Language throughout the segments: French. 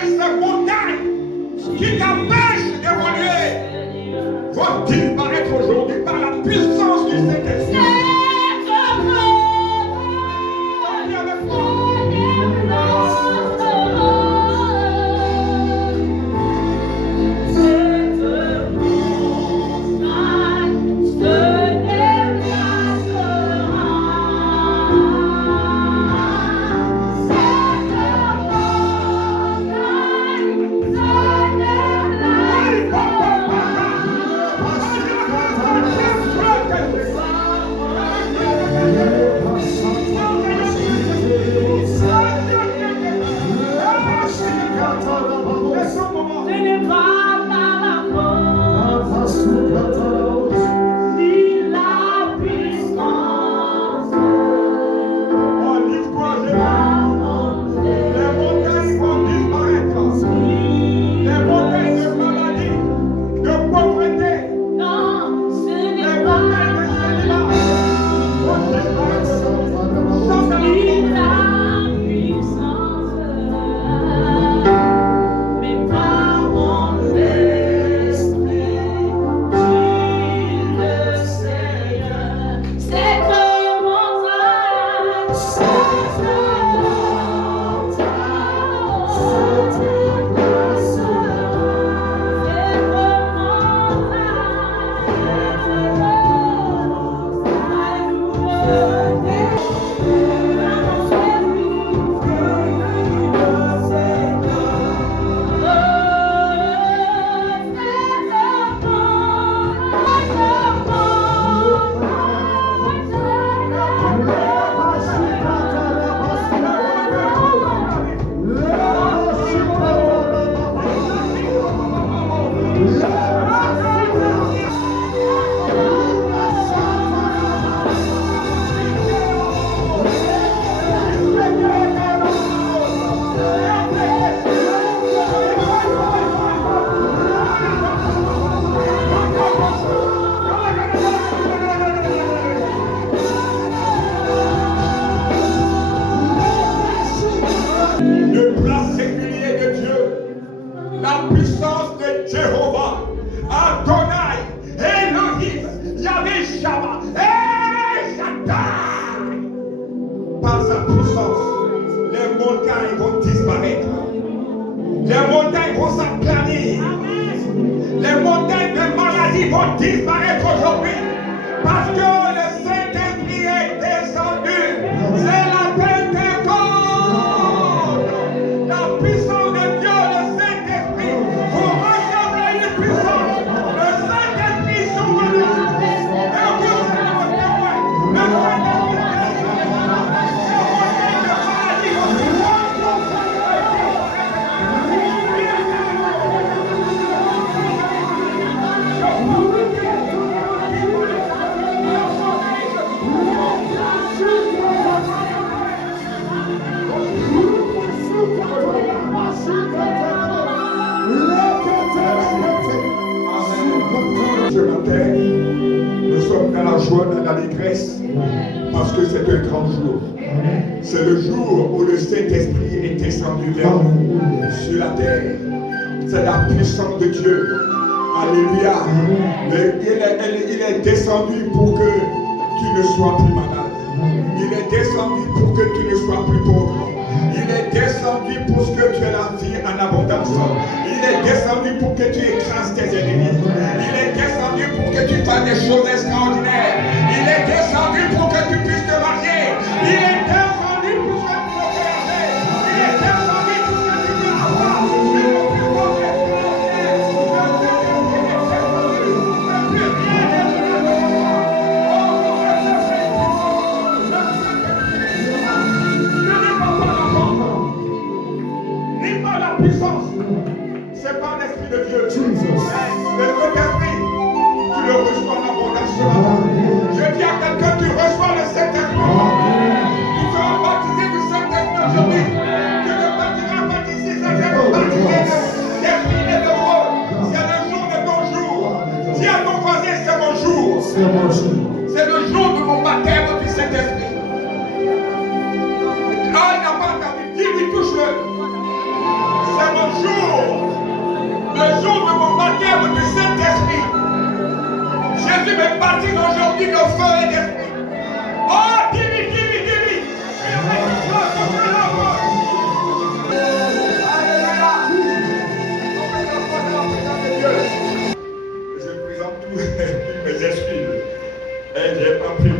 Ces montagnes qui t'empêchent d'évoluer vont disparaître aujourd'hui par la puissance du Saint-Esprit. Parce que c'est un grand jour. C'est le jour où le Saint-Esprit est descendu vers nous sur la terre. C'est la puissance de Dieu. Alléluia. Il est descendu pour que tu ne sois plus malade. Il est descendu pour que tu ne sois plus pauvre. Il est descendu pour que tu aies la vie en abondance. Il est descendu pour que tu écrases tes ennemis. Il est descendu pour que tu fasses des choses extraordinaires. Il est descendu pour que tu puisses te marier. Il est descendu pour que tu puisses te caser. Il est descendu pour que tu puisses avoir le plus beau puissance, c'est pas l'Esprit de Dieu. Le Saint-Esprit, tu le reçois en abondance ce matin. Je dis à quelqu'un, tu reçois le Saint-Esprit. Tu seras baptisé du Saint-Esprit aujourd'hui. Tu ne baptiseras pas d'ici, ça c'est le baptisé d'Esprit et de feu. C'est le jour de ton jour. Dis à ton voisin, c'est mon jour. C'est le jour de mon baptême du Saint-Esprit. Ah, il n'a pas entendu. Dis-lui, touche-le. C'est mon œuvre du Saint-Esprit. Jésus me baptise aujourd'hui de feu et d'esprit. Oh, dis-lui. Je présente tous mes excuses. Je n'ai pas pris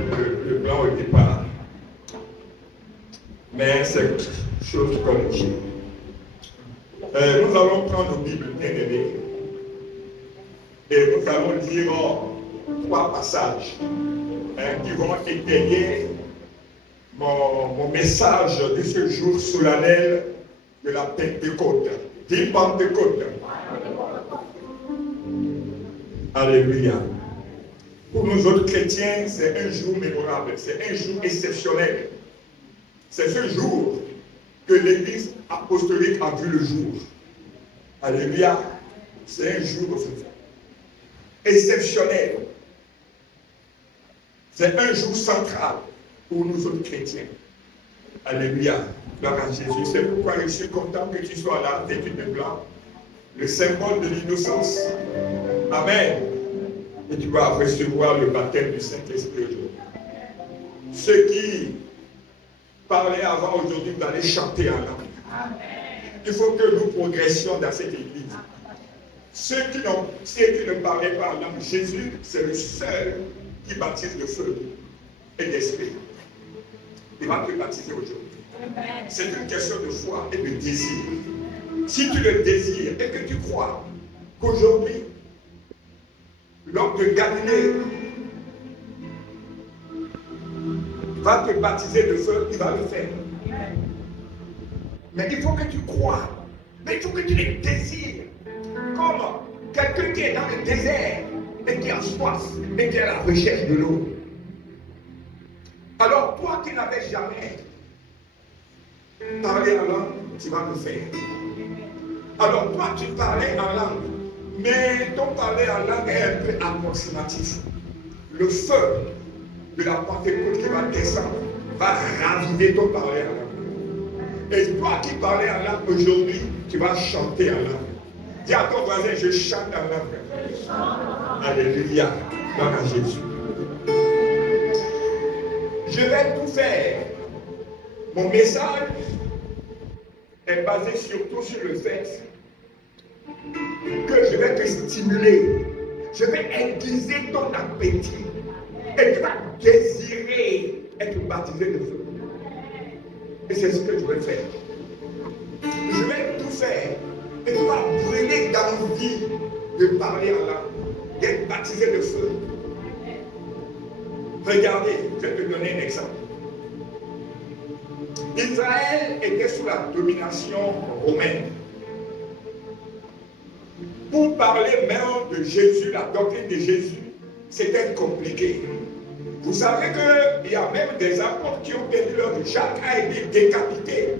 le plan au départ. Mais c'est chose comme Dieu. Nous allons prendre nos Bibles bien aimées et nous allons lire 3 passages qui vont étayer mon message de ce jour solennel de la Pentecôte. Dis Pentecôte. Alléluia. Pour nous autres chrétiens, c'est un jour mémorable, c'est un jour exceptionnel. C'est ce jour que l'Église apostolique a vu le jour. Alléluia. C'est un jour exceptionnel. C'est un jour central pour nous autres chrétiens. Alléluia. Gloire à Jésus. C'est pourquoi je suis content que tu sois là, vêtu de blanc. Le symbole de l'innocence. Amen. Et tu vas recevoir le baptême du Saint-Esprit aujourd'hui. Ceux qui parlaient avant aujourd'hui, vous allez chanter en langue. Il faut que nous progressions dans cette église. Ceux qui ne parlaient pas en langue, Jésus, c'est le seul qui baptise de feu et d'esprit. Il va te baptiser aujourd'hui. C'est une question de foi et de désir. Si tu le désires et que tu crois qu'aujourd'hui, l'homme de Galilée va te baptiser de feu, il va le faire. Mais il faut que tu crois. Mais il faut que tu le désires. Comme quelqu'un qui est dans le désert et qui a soif et qui est à la recherche de l'eau. Alors toi qui n'avais jamais parlé en langue, tu vas le faire. Alors toi tu parlais en langue, mais ton parler en langue est un peu approximatif. Le feu de la Pentecôte qui va descendre va raviver ton parler en langue. Et toi qui parlais en langue aujourd'hui, tu vas chanter en langue. Dis à ton voisin, je chante en langue. Alléluia. Gloire à Jésus. Je vais tout faire. Mon message est basé surtout sur le fait que je vais te stimuler. Je vais aiguiser ton appétit. Et tu vas désirer être baptisé de feu. Et c'est ce que je vais faire. Je vais tout faire. Et tu vas brûler d'envie de parler en langue, d'être baptisé de feu. Regardez, je vais te donner un exemple. Israël était sous la domination romaine. Pour parler même de Jésus, la doctrine de Jésus, c'était compliqué. Vous savez qu'il y a même des apôtres qui ont perdu leur vie. Jacques a été décapité.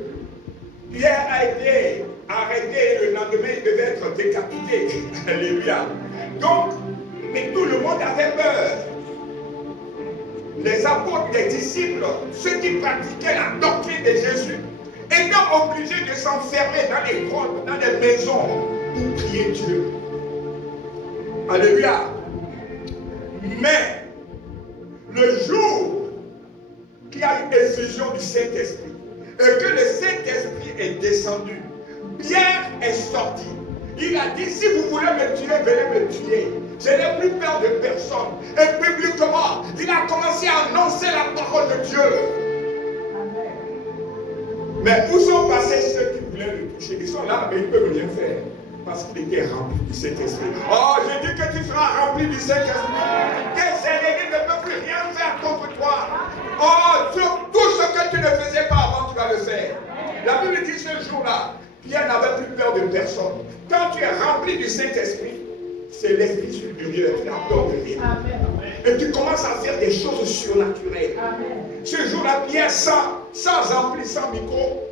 Pierre a été arrêté et le lendemain il devait être décapité. Alléluia. Donc, mais tout le monde avait peur. Les apôtres, les disciples, ceux qui pratiquaient la doctrine de Jésus, étaient obligés de s'enfermer dans les grottes, dans les maisons, pour prier Dieu. Alléluia. Mais, le jour qu'il y a une effusion du Saint-Esprit, et que le Saint-Esprit est descendu, Pierre est sorti. Il a dit, si vous voulez me tuer, venez me tuer. Je n'ai plus peur de personne. Et publiquement, il a commencé à annoncer la parole de Dieu. Mais où sont passés ceux qui voulaient le toucher? Ils sont là, mais ils ne peuvent rien faire. Parce qu'il était rempli du Saint-Esprit. Oh, je dis que tu seras rempli du Saint-Esprit. Tes ennemis ne peuvent plus rien faire contre toi. Oh, sur tout ce que tu ne faisais pas avant, tu vas le faire. La Bible dit ce jour-là, Pierre n'avait plus peur de personne. Quand tu es rempli du Saint-Esprit, c'est l'Esprit supérieur, tu n'as peur de rien. Et tu commences à faire des choses surnaturelles. Ce jour-là, Pierre, sans ampli, sans micro,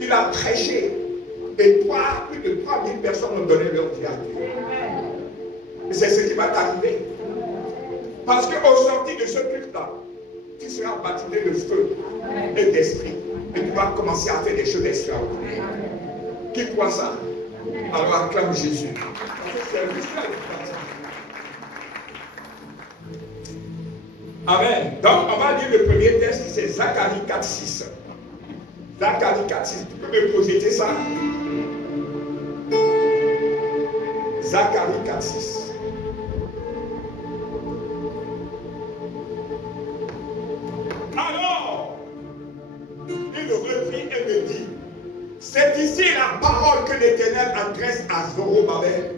il a prêché. Et plus de 3000 personnes ont donné leur vie à Dieu. Et c'est ce qui va t'arriver. Parce qu'au sortir de ce culte-là, tu seras baptisé de feu et d'esprit. Et tu vas commencer à faire des choses extraordinaires. Qui croit ça? Alors acclame Jésus. C'est lui qui a le Amen. Donc, on va lire le premier texte, c'est Zacharie 4,6. Zacharie 4,6. Tu peux me projeter ça? Zacharie 4,6. Alors, il reprit et me dit, c'est ici la parole que l'Éternel adresse à Zorobabel.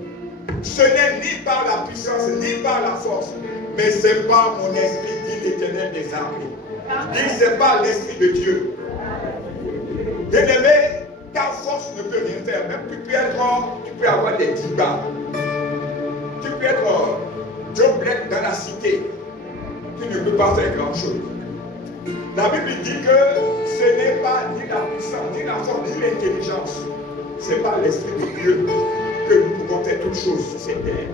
Ce n'est ni par la puissance, ni par la force, mais c'est par mon esprit, dit l'Éternel des armées. Dit, c'est par l'esprit de Dieu. Bien-aimé, ta force ne peut rien faire. Même tu peux avoir des débats. Tu peux être Joe Black dans la cité. Tu ne peux pas faire grand-chose. La Bible dit que ce n'est pas ni la puissance, ni la force, ni l'intelligence. C'est par l'esprit de Dieu que nous pouvons faire toutes choses sur cette terre.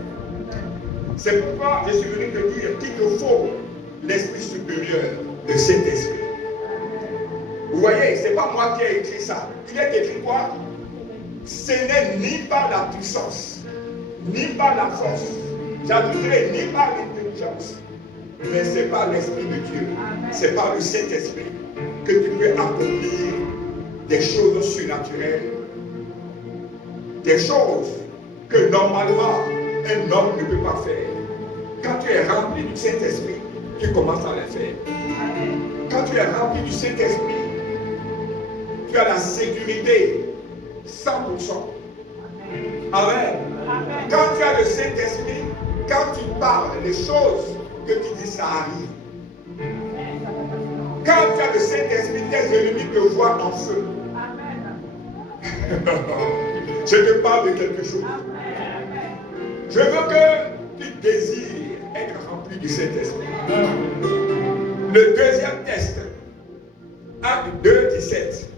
C'est pourquoi je suis venu te dire qu'il te faut l'esprit supérieur de cet esprit. Vous voyez, ce n'est pas moi qui ai écrit ça. Il est écrit quoi? Ce n'est ni par la puissance, ni par la force, j'ajouterai ni par l'intelligence, mais c'est par l'esprit de Dieu. C'est par le Saint-Esprit que tu peux accomplir des choses surnaturelles, des choses que normalement un homme ne peut pas faire. Quand tu es rempli du Saint-Esprit, tu commences à les faire. Quand tu es rempli du Saint-Esprit, tu as la sécurité 100%. Amen. Quand tu as le Saint-Esprit, quand tu parles, les choses que tu dis, ça arrive. Quand tu as le Saint-Esprit, tes ennemis te voient en feu. Je te parle de quelque chose. Je veux que tu désires être rempli du Saint-Esprit. Le deuxième test, Acte 2, 17.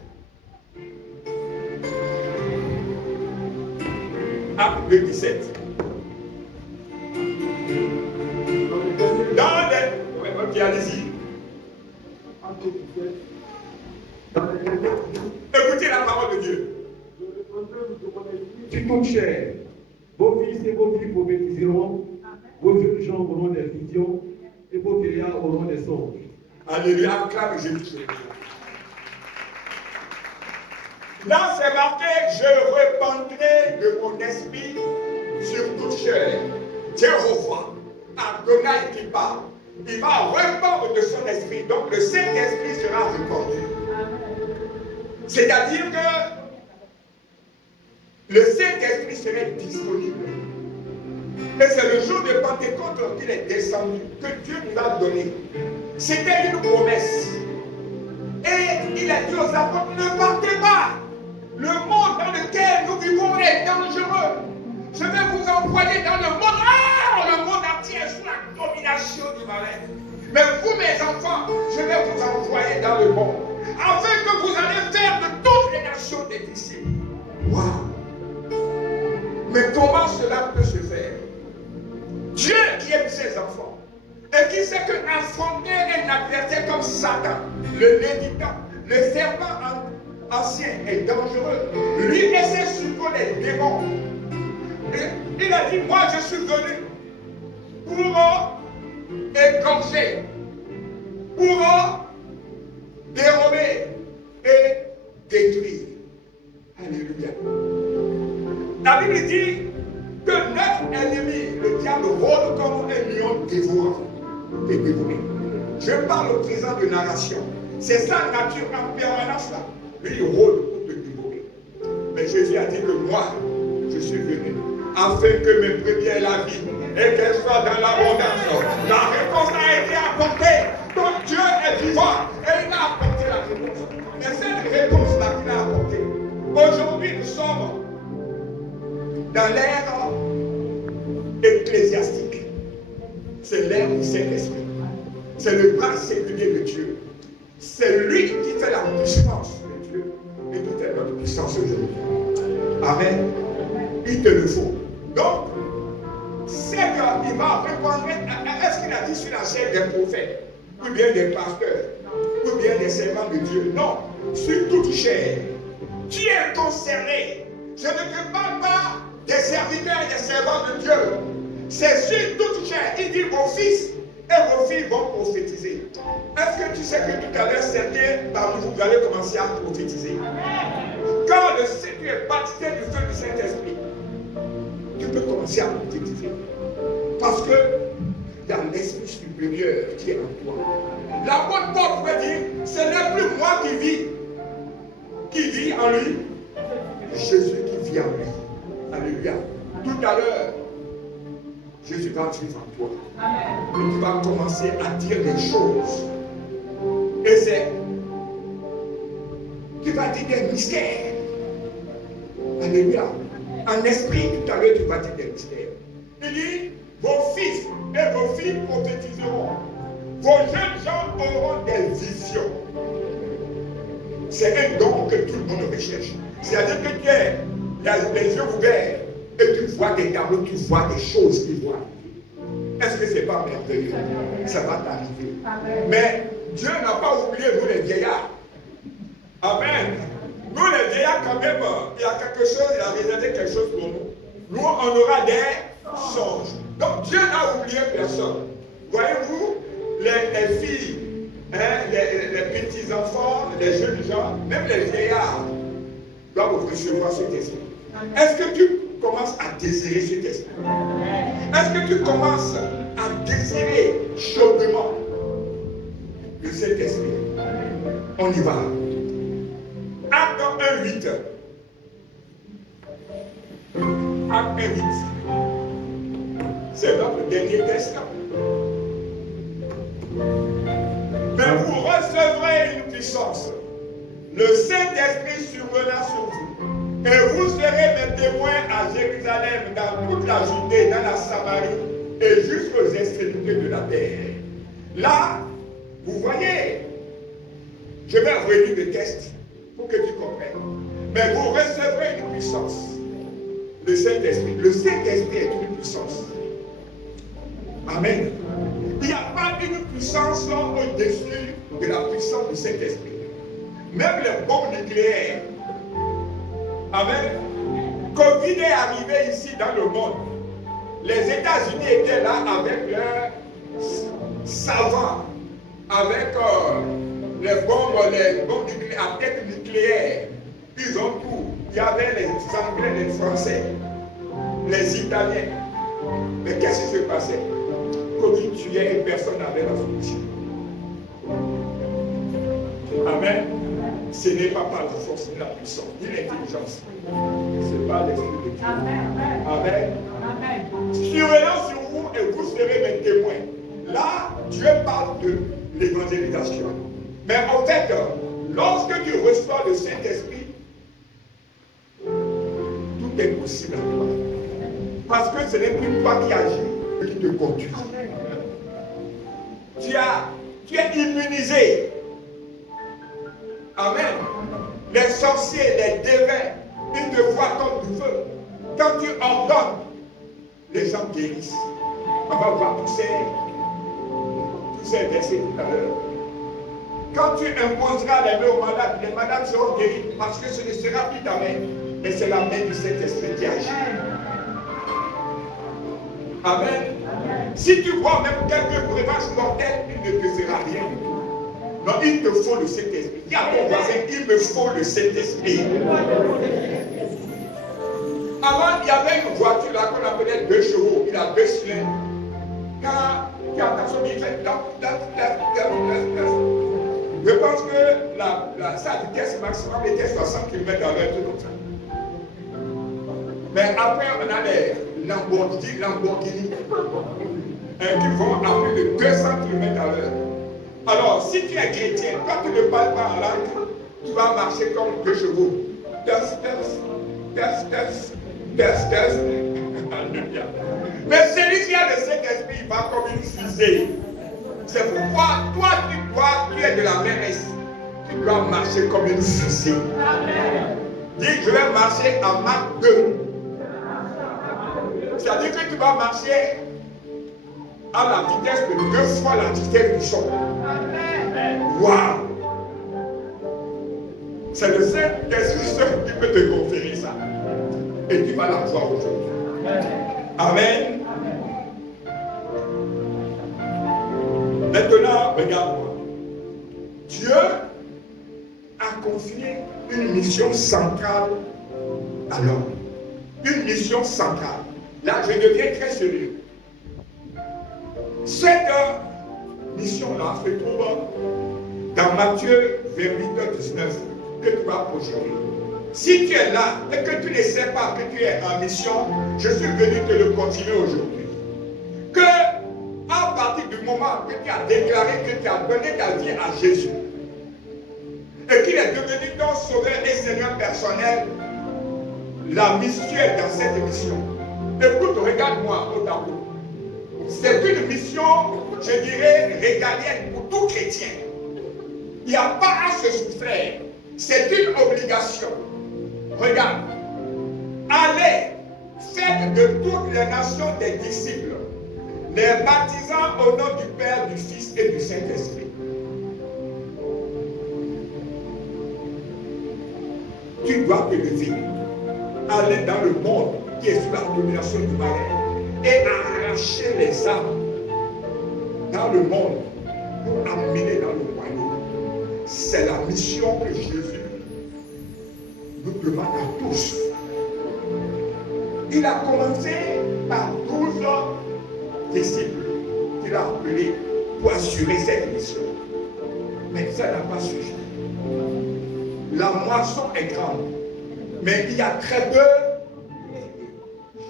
Acte 2, 17. Dans les... Ok, allez-y. Écoutez la parole de Dieu. Tu toute chair. Vos fils et vos filles prophétiseront, vos jeunes gens auront des visions, et vos vieillards auront des songes. Alléluia, acclame Jésus. Là, c'est marqué, je répandrai de mon esprit sur toute chair. Jéhovah, Adonai qui parle, il va répandre de son esprit. Donc le Saint-Esprit sera répandu. C'est-à-dire que le Saint-Esprit serait disponible. Et c'est le jour de Pentecôte qu'il est descendu, que Dieu nous a donné. C'était une promesse. Et il a dit aux apôtres, ne partez pas. Le monde dans lequel nous vivons est dangereux. Je vais vous envoyer dans le monde. Le monde entier est sous la domination du malin. Mais vous, mes enfants, je vais vous envoyer dans le monde. Afin que vous allez faire de toutes les nations des disciples. Waouh! Mais comment cela peut se faire? Dieu qui aime ses enfants et qui sait que affronter un adversaire comme Satan, le lévitant, le serpent ancien est dangereux. Lui et ses suppôts les démons. Et il a dit, moi je suis venu pour égorger, pour dérober et détruire. Alléluia. La Bible dit que notre ennemi, le diable, rôde comme un lion dévorant et dévoré. Je parle au présent de narration. C'est sa nature en permanence là. Lui, il rôde pour te dévorer. Mais Jésus a dit que moi, je suis venu afin que mes brebis aient la vie et qu'elles soient dans l'abondance. La réponse a été apportée. Donc Dieu est vivant et il a apporté la réponse. Mais cette réponse-là qu'il a apportée, aujourd'hui nous sommes dans l'ère ecclésiastique. C'est l'ère du Saint-Esprit. C'est le bras séculier de Dieu. C'est lui qui fait la puissance de Dieu et qui fait notre puissance aujourd'hui. Amen. Il te le faut. Donc, c'est qu'il va répondre. Est-ce qu'il a dit sur la chair des prophètes, ou bien des pasteurs, ou bien des servants de Dieu? Non. Sur toute chair. Qui est concerné? Je ne te parle pas des serviteurs et des servants de Dieu. C'est sur toute chair. Il dit vos fils et vos filles vont prophétiser. Est-ce que tu sais que tout à l'heure, certains parmi vous allez commencer à prophétiser? Quand tu es baptisé du feu du Saint-Esprit, tu peux commencer à prophétiser. Parce que il y a l'esprit supérieur qui est en toi. L'apôtre Paul peut dire, ce n'est plus moi qui vis en lui, Jésus qui vit en lui. Alléluia. Tout à l'heure, Jésus va vivre en toi. Et tu vas commencer à dire des choses. Et c'est, tu vas dire des mystères. Alléluia. En esprit, tout à l'heure, tu vas dire des mystères. Il dit, vos fils et vos filles prophétiseront. Vos jeunes gens auront des visions. C'est un don que tout le monde recherche. C'est-à-dire que tu as les yeux ouverts et tu vois des tableaux, tu vois des choses qui vont arriver. Est-ce que ce n'est pas merveilleux? Ça va t'arriver. Mais Dieu n'a pas oublié nous les vieillards. Amen. Nous les vieillards quand même, il y a quelque chose, il a réservé quelque chose pour nous. Nous, on aura des songes. Donc Dieu n'a oublié personne. Voyez-vous, les filles, hein, les petits-enfants, les jeunes gens, même les vieillards doivent recevoir cet esprit. Est-ce que tu commences à désirer cet esprit? Est-ce que tu commences à désirer chaudement de cet esprit? On y va. Acte 1:8. Acte 1:8. C'est notre dernier texte. Mais vous recevrez une puissance. Le Saint-Esprit survenant sur vous. Et vous serez mes témoins à Jérusalem, dans toute la Judée, dans la Samarie et jusqu'aux extrémités de la terre. Là, vous voyez, je vais relire le texte pour que tu comprennes. Mais vous recevrez une puissance. Le Saint-Esprit. Le Saint-Esprit est une puissance. Amen. Il n'y a pas une puissance au-dessus de la puissance du Saint-Esprit. Même les bombes nucléaires. Amen. Covid est arrivé ici dans le monde. Les États-Unis étaient là avec leurs savants, avec les bombes nucléaires, à tête nucléaire. Ils ont tout. Il y avait les Anglais, les Français, les Italiens. Mais qu'est-ce qui se passait? Covid tuait et personne n'avait la solution. Amen. Ce n'est pas par la force ni la puissance, ni l'intelligence. C'est par l'Esprit de Dieu. Amen. Surveillant sur vous et vous serez mes témoins. Là, Dieu parle de l'évangélisation. Mais en fait, lorsque tu reçois le Saint-Esprit, tout est possible à toi. Parce que ce n'est plus toi qui agis, mais qui te conduit. Tu es immunisé. Amen. Les sorciers, les dévins, ils te voient comme du feu. Quand tu ordonnes, les gens guérissent. On va voir tous ces versets tout à l'heure. Quand tu imposeras les mains aux malades seront guéris parce que ce ne sera plus ta main, mais c'est la main du Saint-Esprit qui agit. Amen. Si tu vois même quelqu'un breuvage mortel, il ne te fera rien du tout. Non, il te faut le Saint-Esprit. Il y a ton voisin, il me faut le Saint-Esprit. Avant, il y avait une voiture là qu'on appelait 2 chevaux. Il a 2 cylindres. Quand il y a personne qui fait je pense que sa vitesse maximum était 60 km/h, tout comme ça. Mais après, on a les Lamborghini qui vont à plus de 200 km/h. Alors, si tu es chrétien, quand tu ne parles pas en langue, tu vas marcher comme 2 chevaux. Mais celui qui a le Saint-Esprit, il va comme une fusée. C'est pourquoi tu es de la même race. Tu dois marcher comme une fusée. Dis, je vais marcher à Mach 2. C'est-à-dire que tu vas marcher à la vitesse de 2 fois la vitesse du son. Waouh! C'est le Saint-Esprit seul qui peut te conférer ça. Et tu vas la voir aujourd'hui. Amen. Maintenant, regarde-moi. Dieu a confié une mission centrale à l'homme. Une mission centrale. Là, je deviens très sérieux. Cette mission-là se trouve dans Matthieu 28-19 que tu vas projeter. Si tu es là et que tu ne sais pas que tu es en mission, je suis venu te le continuer aujourd'hui. Que à partir du moment que tu as déclaré que tu as donné ta vie à Jésus et qu'il est devenu ton sauveur et Seigneur personnel, la mission est dans cette mission. Écoute, regarde-moi au tableau. C'est une mission, je dirais, régalienne pour tout chrétien. Il n'y a pas à se soustraire. C'est une obligation. Regarde. Allez, faites de toutes les nations des disciples, les baptisant au nom du Père, du Fils et du Saint-Esprit. Tu dois te lever, aller dans le monde qui est sous la domination du malin et arracher les âmes dans le monde pour amener dans le royaume. C'est la mission que Jésus nous demande à tous. Il a commencé par 12 disciples qu'il a appelés pour assurer cette mission. Mais ça n'a pas suffi. La moisson est grande, mais il y a très peu.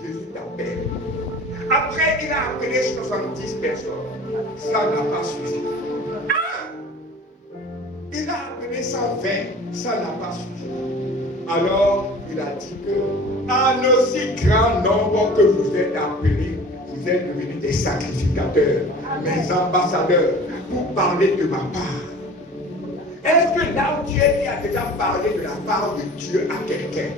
Jésus t'appelle. Après, il a appelé 70 personnes. Ça n'a pas suffi. Il a appelé 120. Ça n'a pas suffi. Alors, il a dit que, en aussi grand nombre que vous êtes appelés, vous êtes devenus des sacrificateurs, mes ambassadeurs, pour parler de ma part. Est-ce que là où tu es, tu as déjà parlé de la part de Dieu à quelqu'un?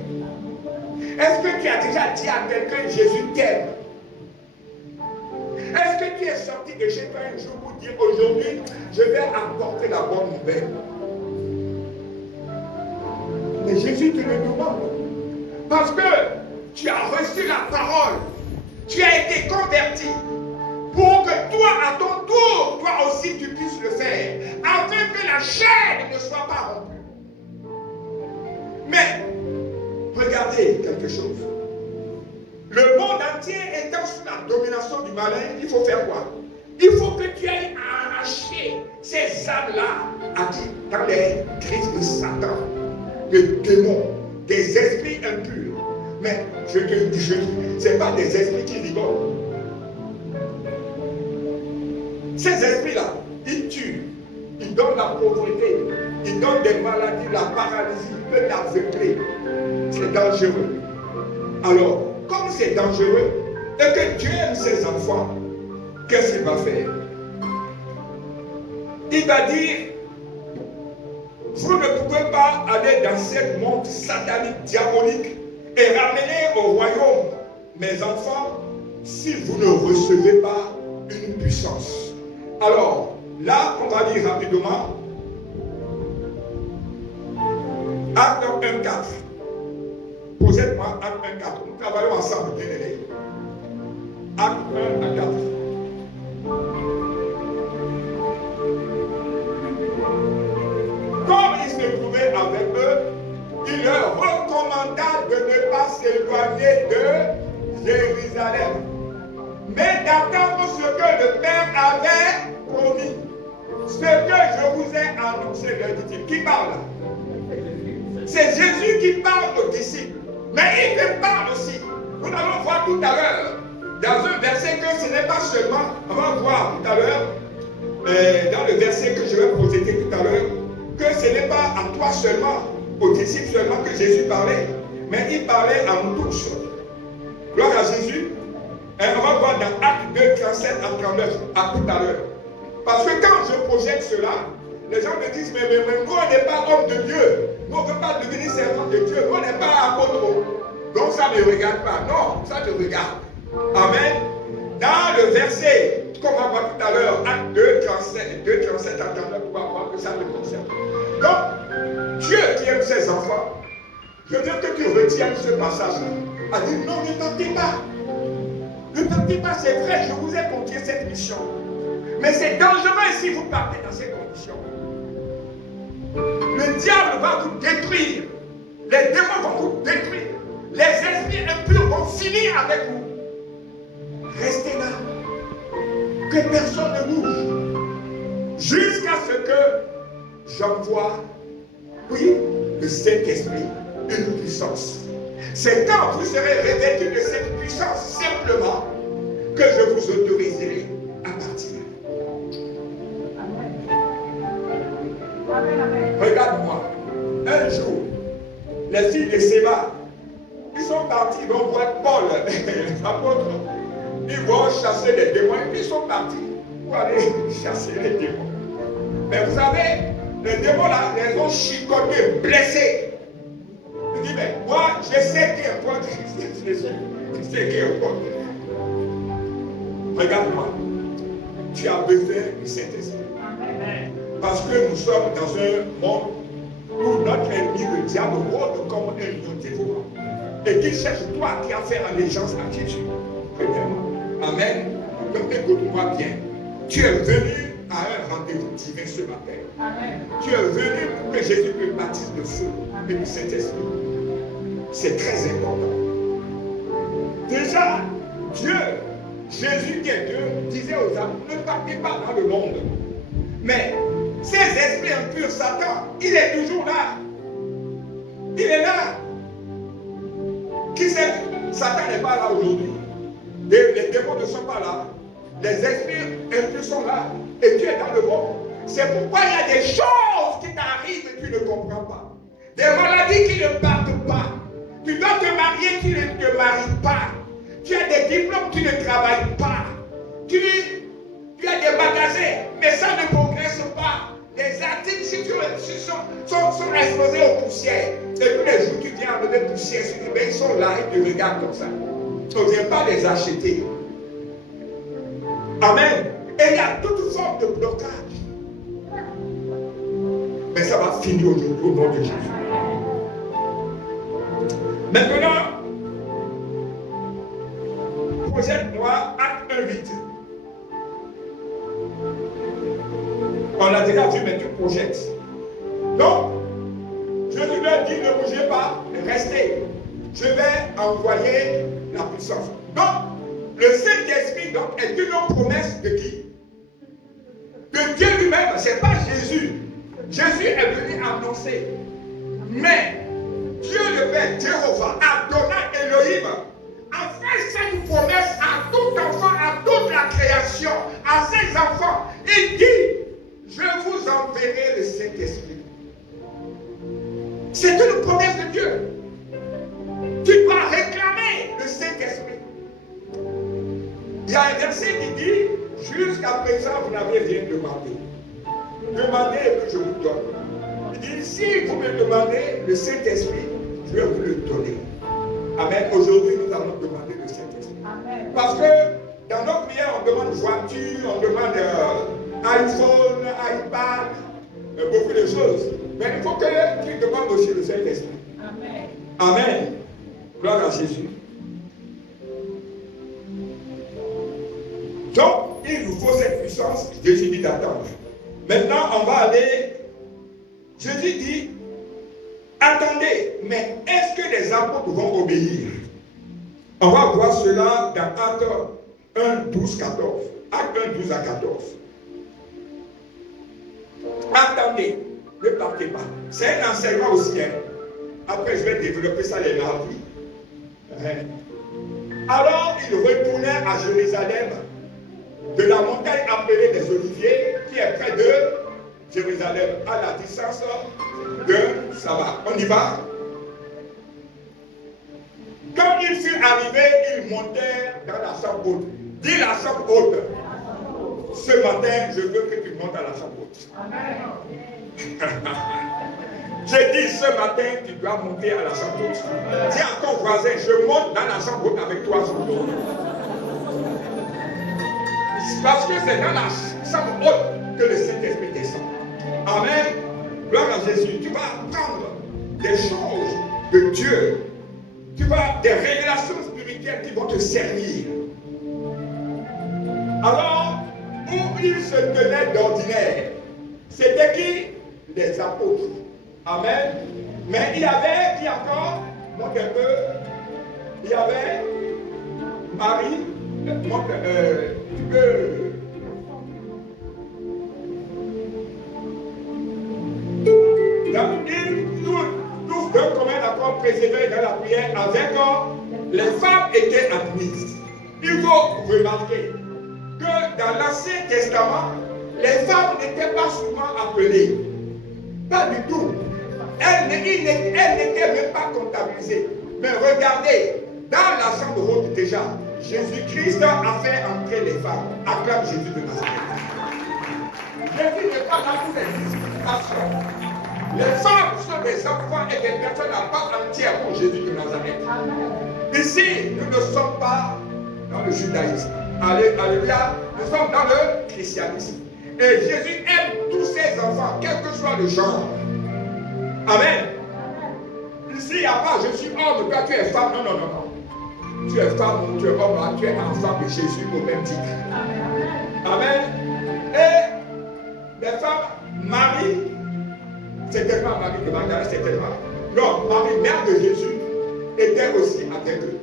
Est-ce que tu as déjà dit à quelqu'un, Jésus t'aime? Est-ce que tu es sorti de chez toi un jour pour dire, aujourd'hui, je vais apporter la bonne nouvelle? Mais Jésus te le demande. Parce que tu as reçu la parole. Tu as été converti. Pour que toi, à ton tour, toi aussi, tu puisses le faire. Afin que la chair ne soit pas rompue. Mais, regardez quelque chose. Le monde entier étant sous la domination du malin, il faut faire quoi? Il faut que tu ailles arracher ces âmes-là à qui? Dans les crises de Satan, de démons, des esprits impurs. Mais je te dis, ce n'est pas des esprits qui rigolent. Ces esprits-là, ils tuent, ils donnent la pauvreté, ils donnent des maladies, la paralysie, ils peuvent t'aveugler. C'est dangereux. Alors, comme c'est dangereux, et que Dieu aime ses enfants, qu'est-ce qu'il va faire? Il va dire, vous ne pouvez pas aller dans cette monde satanique, diabolique, et ramener au royaume mes enfants si vous ne recevez pas une puissance. Alors, là, on va dire rapidement, Acte 1.4. Posez-moi Acte 1.4. Nous travaillons ensemble, bien aimés. Acte 1 à 4. Comme il se trouvait avec eux, il leur recommanda de ne pas s'éloigner de Jérusalem, mais d'attendre ce que le Père avait promis. Ce que je vous ai annoncé, leur dit-il. Qui parle? C'est Jésus qui parle aux disciples. Mais il te parle aussi. Nous allons voir tout à l'heure, dans un verset que ce n'est pas seulement, on va voir tout à l'heure, dans le verset que je vais projeter tout à l'heure, que ce n'est pas à toi seulement, aux disciples seulement que Jésus parlait, mais il parlait à nous tous. Gloire à Jésus. Et on va voir dans Acte 2, 37 à 39, à tout à l'heure. Parce que quand je projette cela, les gens me disent, mais nous, on n'est pas homme de Dieu. Nous, on ne veut pas devenir servant de Dieu. Nous, on n'est pas apôtre. Donc, ça ne me regarde pas. Non, ça te regarde. Amen. Dans le verset qu'on va voir tout à l'heure, Acte 2, 37 à 39, on va voir que ça te concerne. Donc, Dieu qui aime ses enfants, je veux que tu retiennes ce passage-là. a dit non, ne partez pas. Ne partez pas, c'est vrai, je vous ai confié cette mission. Mais c'est dangereux si vous partez dans ces conditions. Le diable va vous détruire. Les démons vont vous détruire. Les esprits impurs vont finir avec vous. Restez là. Que personne ne bouge. Jusqu'à ce que j'envoie, oui, le Saint-Esprit, une puissance. C'est quand vous serez revêtus de cette puissance simplement que je vous autoriserai à partir. Regarde-moi. Un jour, les filles de Séba, ils sont partis, ils vont voir Paul, l'apôtre. Ils vont chasser les démons, et puis ils sont partis pour aller chasser les démons. Mais vous savez, les démons là, les ont chicotés, blessés. Je dis, mais moi, je sais qui est votre Christ Jésus. Je sais qui est votre. Regarde-moi. Tu as besoin du Saint-Esprit. Parce que nous sommes dans un monde où notre ennemi, le diable, rôde comme un lion dévorant. Et qu'il cherche toi qui as fait allégeance à Jésus. Premièrement. Amen. Donc écoute-moi bien. Tu es venu à un rendez-vous divin ce matin. Amen. Tu es venu pour que Jésus te baptise de feu et du Saint-Esprit. C'est très important. Déjà, Dieu, Jésus qui est Dieu, disait aux âmes, ne partez pas dans le monde. Mais ces esprits impurs, Satan, il est toujours là. Il est là. Qui sait, Satan n'est pas là aujourd'hui. Les démons ne sont pas là. Les esprits impurs sont là. Et tu es dans le monde. C'est pourquoi il y a des choses qui t'arrivent et tu ne comprends pas. Des maladies qui ne partent pas. Tu dois te marier, tu ne te maries pas. Tu as des diplômes, tu ne travailles pas. Tu as des magasins, mais ça ne progresse pas. Les articles sont exposés aux poussières. Et tous les jours, tu viens enlever poussière sur les mains, ils sont là et te regardent comme ça. Tu ne viens pas les acheter. Amen. Et il y a toute forme de blocage. Mais ça va finir aujourd'hui au nom de Jésus. Maintenant, projette-moi acte 1:8. On l'a déjà vu, mais tu projettes. Donc, Jésus leur dit, ne bougez pas, restez. Je vais envoyer la puissance. Donc, le Saint-Esprit est une promesse de qui? De Dieu lui-même. Ce n'est pas Jésus. Jésus est venu annoncer. Mais Dieu le Père, Jéhovah, Adonai Elohim, a fait cette promesse à tout enfant, à toute la création, à ses enfants. Il dit, je vous enverrai le Saint-Esprit. C'est une promesse de Dieu. Tu dois réclamer le Saint-Esprit. Il y a un verset qui dit, jusqu'à présent, vous n'avez rien demandé. Demandez et que je vous donne. Il dit, si vous me demandez le Saint-Esprit, je vais vous le donner. Amen. Aujourd'hui, nous allons demander le Saint-Esprit. Parce que dans nos prières, on demande voiture, on demande iPhone, iPad, beaucoup de choses. Mais il faut que tu demandes aussi le Saint-Esprit. Amen. Amen. Gloire à Jésus. Donc, il nous faut cette puissance. Jésus dit d'attendre. Maintenant, on va aller. Jésus dit, attendez, mais est-ce que les apôtres vont obéir? On va voir cela dans Acte 1, 12, 14. Acte 1, 12 à 14. Attendez, ne partez pas. C'est un enseignement aussi. Hein. Après, je vais développer ça les mardis. Alors, ils retournèrent à Jérusalem, de la montagne appelée des Oliviers, qui est près de Jérusalem, à la distance de Saba. On y va? Quand ils furent arrivés, ils montèrent dans la chambre haute. Dis la chambre haute. Ce matin, je veux que tu montes à la chambre haute. J'ai dit ce matin, tu dois monter à la chambre haute. Dis à ton voisin, je monte dans la chambre haute avec toi. Parce que c'est dans la chambre haute que le Saint-Esprit descend. Amen. Gloire à Jésus. Tu vas apprendre des choses de Dieu Tu vas avoir des révélations spirituelles qui vont te servir. Alors, où ils se tenaient d'ordinaire, c'était qui? Les apôtres. Amen. Mais il y avait, qui encore? Donc un peu, il y avait Marie, tu peux. Donc, tous d'un commun accord préservés dans la prière avec les femmes étaient admises. Il faut remarquer que dans l'Ancien Testament, les femmes n'étaient pas souvent appelées. Pas du tout. Elles n'étaient même pas comptabilisées. Mais regardez, dans la chambre haute déjà, Jésus-Christ a fait entrer les femmes. Acclame Jésus de Nazareth. Jésus n'est pas là pour les discriminations. Les femmes sont des enfants et des personnes à part entière pour Jésus de Nazareth. Ici, nous ne sommes pas dans le judaïsme. Alléluia. Nous sommes dans le christianisme. Et Jésus aime tous ses enfants, quel que soit le genre. Amen. Ici, il n'y a pas je suis homme, toi tu es femme. Non, non, non, non. Tu es femme, tu es homme, tu es enfant de Jésus au même titre. Amen. Et les femmes, Marie, c'était pas Marie de Magdalene, c'était pas. Non, Marie, mère de Jésus, était aussi avec eux.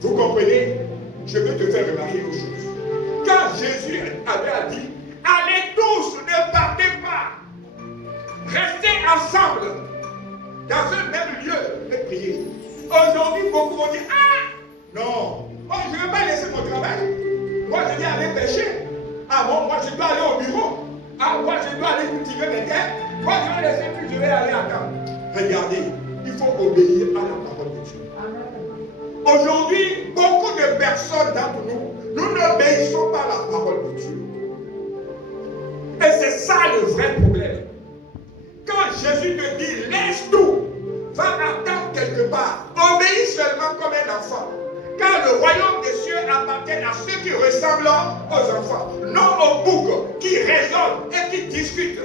Vous comprenez? Je veux te faire remarquer une chose. Quand Jésus avait dit, allez tous, ne partez pas, restez ensemble dans un même lieu de prier. Aujourd'hui, beaucoup vont dire, ah, non, oh, je ne vais pas laisser mon travail. Moi, je vais aller pêcher. Ah bon, moi, je dois aller au bureau. Ah, moi, je dois aller cultiver mes terres. Moi, je vais laisser plus, je vais aller attendre. Regardez, il faut obéir à la parole de Dieu. Aujourd'hui, beaucoup de personnes d'entre nous, nous n'obéissons pas à la parole de Dieu. Et c'est ça le vrai problème. Quand Jésus te dit, laisse tout, va attendre quelque part, obéis seulement comme un enfant. Car le royaume des cieux appartient à ceux qui ressemblent aux enfants, non aux boucs qui raisonnent et qui discutent.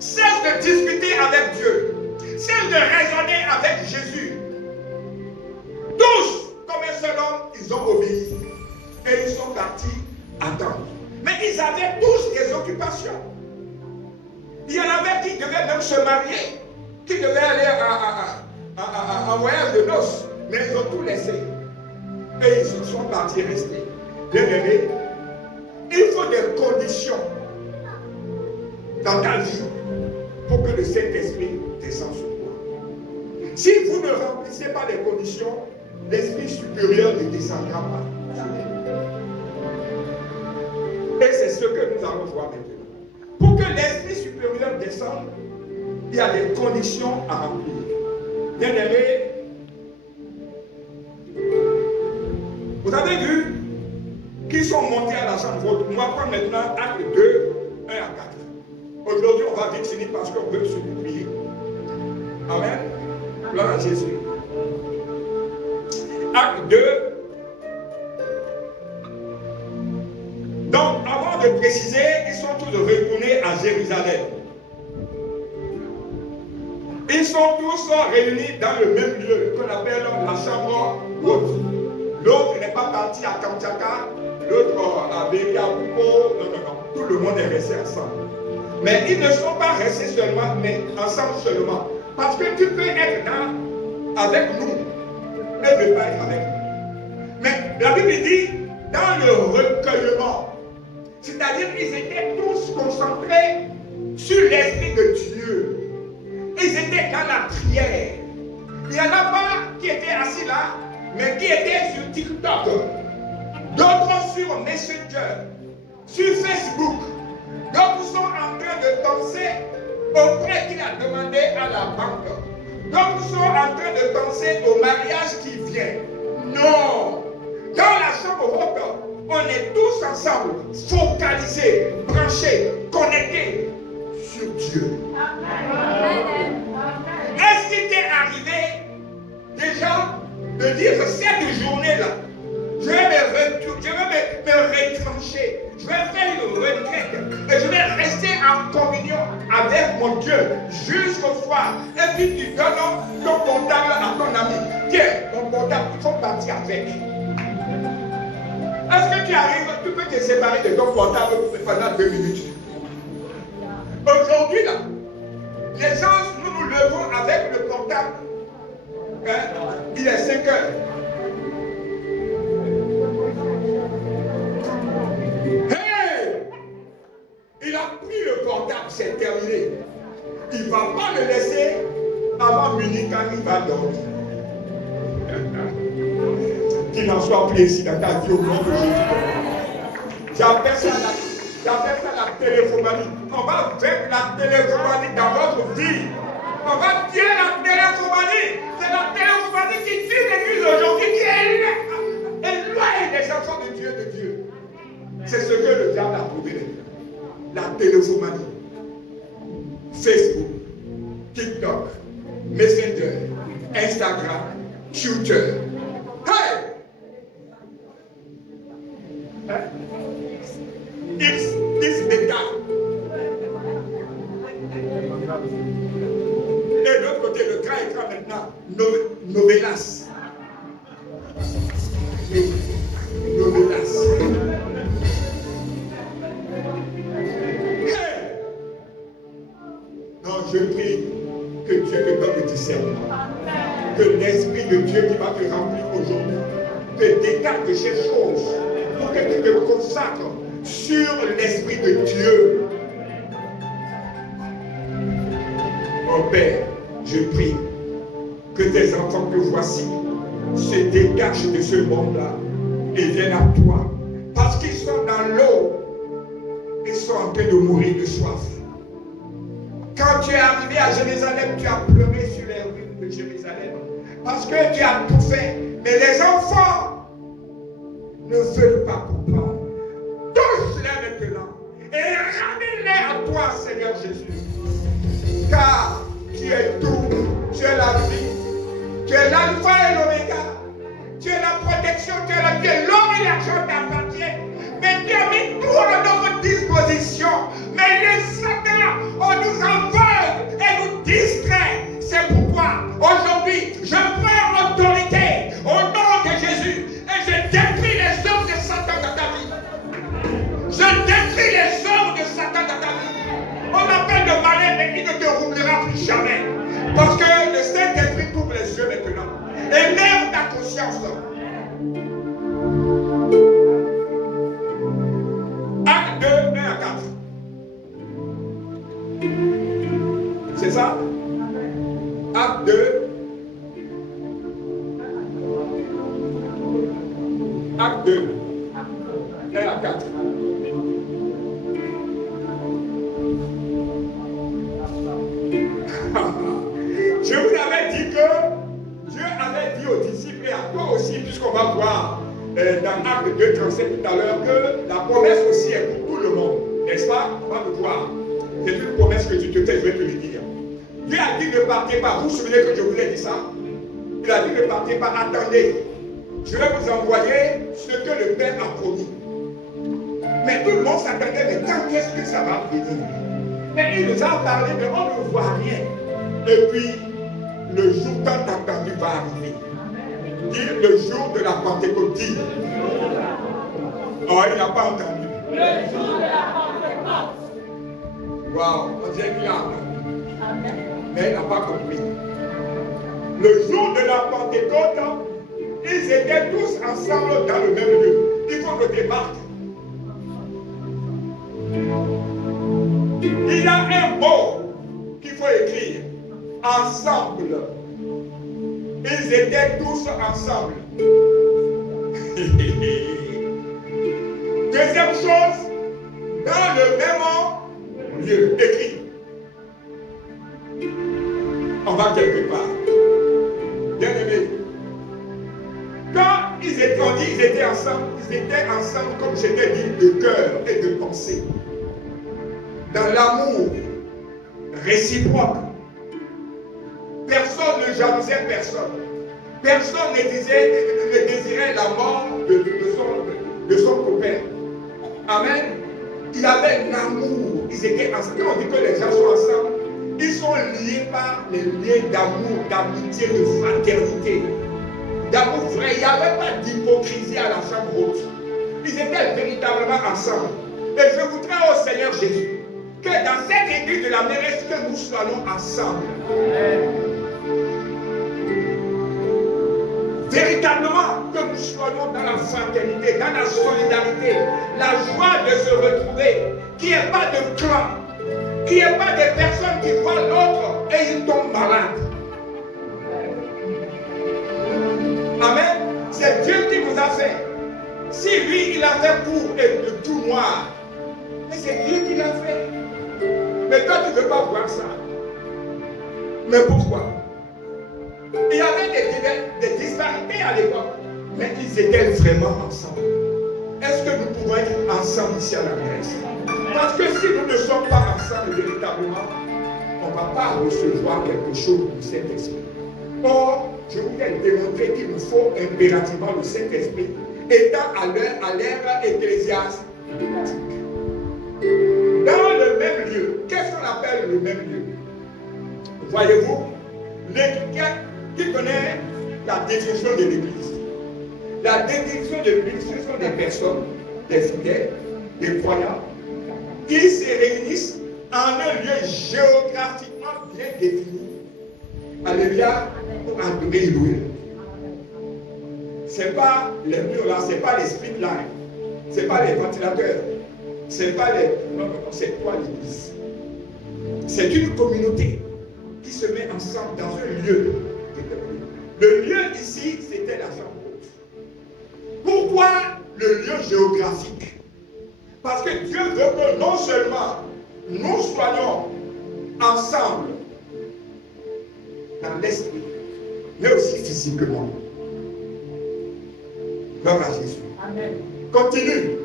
Cesse de discuter avec Dieu. Cesse de raisonner avec Jésus. Tous, comme un seul homme, ils ont obéi. Et ils sont partis attendre. Mais ils avaient tous des occupations. Il y en avait qui devaient même se marier, qui devaient aller en voyage de noces. Mais ils ont tout laissé. Et ils se sont partis rester. Bien-aimés, il faut des conditions dans ta vie pour que le Saint-Esprit descende sur toi. Si vous ne remplissez pas les conditions, l'Esprit supérieur ne descendra pas. Et c'est ce que nous allons voir maintenant. Pour que l'Esprit supérieur descende, il y a des conditions à remplir. Bien-aimés, vous avez vu qu'ils sont montés à la chambre haute. On va prendre maintenant acte 2, 1 à 4. Aujourd'hui, on va vite finir parce qu'on veut se prier. Amen. Gloire à Jésus. Acte 2. Donc, avant de préciser, ils sont tous retournés à Jérusalem. Ils sont tous réunis dans le même lieu qu'on appelle la chambre haute. L'autre n'est pas parti à Kamtchaka, l'autre à Beriabuko. Non, non, non. Tout le monde est resté ensemble. Mais ils ne sont pas restés seulement, mais ensemble seulement. Parce que tu peux être avec nous et ne pas être avec nous. Mais la Bible dit, dans le recueillement, c'est-à-dire qu'ils étaient tous concentrés sur l'Esprit de Dieu. Ils étaient dans la prière. Il n'y en a pas qui étaient assis là, mais qui étaient sur TikTok, d'autres sur Messenger, sur Facebook, d'autres sont en train de danser au prêt qu'il a demandé à la banque, d'autres sont en train de danser au mariage qui vient. Non! Dans la chambre haute, on est tous ensemble, focalisés, branchés, connectés sur Dieu. Est-ce qu'il t'est arrivé déjà de dire cette journée-là, je vais me retrancher, je Je vais faire une retraite et je vais rester en communion avec mon Dieu jusqu'au soir. Et puis tu donnes ton portable à ton ami. Tiens, mon portable, il faut partir avec. Est-ce que tu arrives, tu peux te séparer de ton portable pendant 2 minutes? Aujourd'hui, là, les gens, nous nous levons avec le portable. Hein? Il est 5 heures. Hey! Il a pris le portable, c'est terminé. Il ne va pas le laisser avant minuit quand il va dormir. Qu'il n'en soit plus ici dans ta vie au nom de Jésus. J'appelle ça la téléphomanie. On va faire la téléphomanie dans votre vie. On va tuer la téléphomanie. C'est la téléphomanie qui tue l'église aujourd'hui, qui éloigne les enfants de Dieu. C'est ce que le diable a trouvé. La téléphomanie. Facebook, TikTok, Messenger, Instagram, Twitter. Hey! X bêta. Et de l'autre côté, le grand écran maintenant, Novelas. Novelas. Hey! Non, je prie que Dieu te donne le discernement. Que l'Esprit de Dieu qui va te remplir aujourd'hui te décale de ces choses pour que tu te consacres sur l'Esprit de Dieu. Oh Père, je prie que tes enfants que voici se dégagent de ce monde-là et viennent à toi. Parce qu'ils sont dans l'eau, ils sont en train de mourir de soif. Quand tu es arrivé à Jérusalem, tu as pleuré sur les rues de Jérusalem. Parce que tu as tout fait. Mais les enfants ne veulent pas comprendre. Touche-les maintenant. Et ramène-les à toi, Seigneur Jésus. Car tu es tout. Tu es la vie. Tu es l'alpha et l'oméga. Tu es la protection. Tu es la vie. L'or et l'argent t'appartiennent. Mais tu as mis tout à notre disposition. Mais les satans, on nous envole et nous distrait. C'est pourquoi aujourd'hui, je prends autorité au nom de Jésus et je détruis les œuvres de Satan dans ta vie. Je détruis les œuvres de Satan dans ta vie. On appelle le malin, mais il ne te roublera plus jamais. Parce que le Saint-Esprit t'ouvre les yeux maintenant. Élève ta conscience. Acte 2, 1 à 4. C'est ça? Acte 2. Acte 2. 1 à 4. Je vous avais dit que Dieu avait dit aux disciples et à toi aussi, puisqu'on va voir dans Acte 2, 37 tout à l'heure, que la promesse aussi est pour tout le monde. N'est-ce pas? On va le voir. C'est une promesse que tu te fais, je vais te le dire. Dieu a dit ne partez pas. Vous vous souvenez que je vous ai dit ça? Il a dit ne partez pas, attendez. Je vais vous envoyer ce que le Père a promis. Mais tout le monde s'attendait, mais quand est-ce que ça va venir? Mais il nous a parlé, mais on ne voit rien. Et puis, le jour tant attendu va arriver. Dire le jour de la Pentecôte. Dire. Oh, il n'a pas entendu. Le jour de la Pentecôte. Waouh, on dirait qu'il a entendu. Mais il n'a pas compris. Le jour de la Pentecôte, ils étaient tous ensemble dans le même lieu. Il faut que tu débarques. Il y a un mot qu'il faut écrire. Ensemble. Ils étaient tous ensemble. Deuxième chose, dans le même lieu, écrit. On va quelque part. Bien aimé. Quand ils étaient ensemble, comme je t'ai dit, de cœur et de pensée. Dans l'amour réciproque. Personne ne jalousait personne. Personne ne désirait la mort de son copain. Amen. Il y avait l'amour. Ils étaient ensemble. Quand on dit que les gens sont ensemble, ils sont liés par les liens d'amour, d'amitié, de fraternité. D'amour vrai. Il n'y avait pas d'hypocrisie à la chambre haute. Ils étaient véritablement ensemble. Et je voudrais au Seigneur Jésus que dans cette église de la Mérès, que nous soyons ensemble. Véritablement, que nous soyons dans la fraternité, dans la solidarité, la joie de se retrouver, qu'il n'y ait pas de clan, qu'il n'y ait pas de personnes qui voient l'autre et ils tombent malades. Amen. C'est Dieu qui nous a fait. Si lui, il a fait pour le tout noir, mais c'est Dieu qui l'a fait. Mais toi, tu ne veux pas voir ça. Mais pourquoi? Il y avait des disparités à l'époque, mais ils étaient vraiment ensemble. Est-ce que nous pouvons être ensemble ici à la Grèce? Parce que si nous ne sommes pas ensemble véritablement, on ne va pas recevoir quelque chose du Saint-Esprit. Or, je voulais démontrer qu'il nous faut impérativement le Saint-Esprit, étant à l'ère ecclésiastique. Dans le même lieu, qu'est-ce qu'on appelle le même lieu? Voyez-vous, qui connaît la définition de l'Église? La définition de l'Église, ce sont des personnes, des fidèles, des croyants, qui se réunissent en un lieu géographiquement bien défini. Alléluia, pour adorer et louer. Ce n'est pas les murs là, ce n'est pas les split lines, ce n'est pas les ventilateurs, ce n'est pas les. Non, c'est quoi l'Église? C'est une communauté qui se met ensemble dans un lieu. Le lieu ici, c'était la chambre haute. Pourquoi le lieu géographique? Parce que Dieu veut que non seulement nous soyons ensemble dans l'esprit, mais aussi physiquement. Gloire à Jésus. Amen. Continue.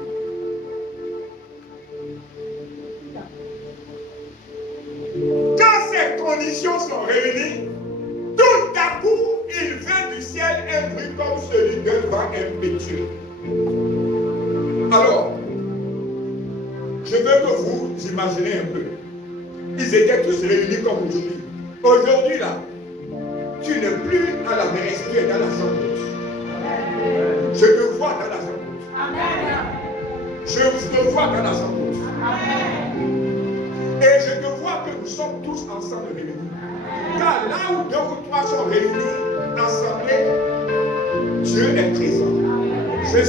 Quand ces conditions sont réunies, tout à coup, il vint du ciel un bruit comme celui d'un vent impétueux. Alors, je veux que vous imaginez un peu. Ils étaient tous réunis comme aujourd'hui. Aujourd'hui, là, tu n'es plus à la Mérès, tu es dans la chambre haute. Je te vois dans la chambre haute. Je te vois dans la chambre haute. Et je te vois que nous sommes tous ensemble réunis. Car là où deux ou trois sont réunis, assemblés, Dieu est présent. Je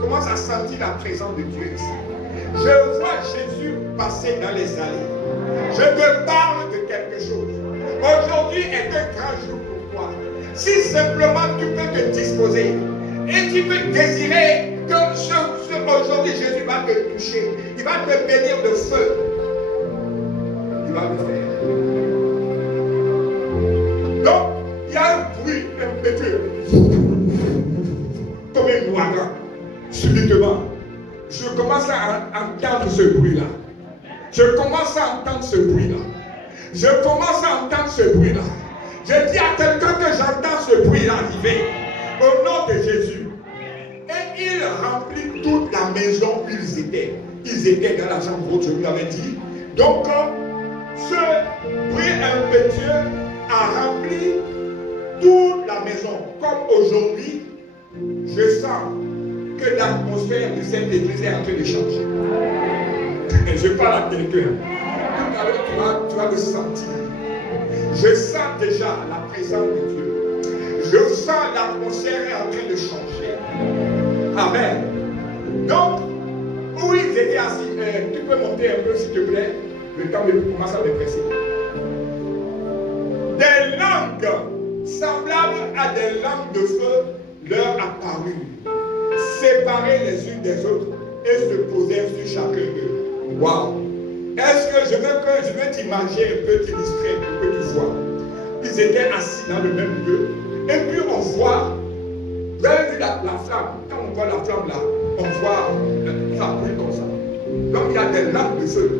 commence à sentir la présence de Dieu ici. Je vois Jésus passer dans les allées. Je te parle de quelque chose. Aujourd'hui est un grand jour pour toi. Si simplement tu peux te disposer et tu peux désirer que aujourd'hui Jésus va te toucher, il va te bénir de feu. Il va le faire. Donc, il y a un bruit impétueux. Comme un ouragan. Subitement, je commence à entendre ce bruit-là. Je commence à entendre ce bruit-là. Je commence à entendre ce bruit-là. Je dis à quelqu'un que j'entends ce bruit-là arriver. Au nom de Jésus. Et il remplit toute la maison où ils étaient. Ils étaient dans la chambre haute, je vous l'avais dit. Donc, ce bruit impétueux a rempli toute la maison. Comme aujourd'hui, je sens que l'atmosphère de cette église est en train de changer. Et je parle à quelqu'un. Tout à l'heure, tu vas le sentir. Je sens déjà la présence de Dieu. Je sens l'atmosphère est en train de changer. Amen. Donc, où ils étaient assis, tu peux monter un peu s'il te plaît. Le temps commence à me presser. Des langues semblables à des langues de feu leur apparurent, séparées les unes des autres et se posèrent sur chacun d'eux. Waouh! Est-ce que je veux t'imaginer un peu, t'illustrer pour que tu vois? Ils étaient assis dans le même lieu et puis on voit, vous avez vu la flamme, quand on voit la flamme là, on voit ça brûle comme ça. Donc il y a des lampes de feu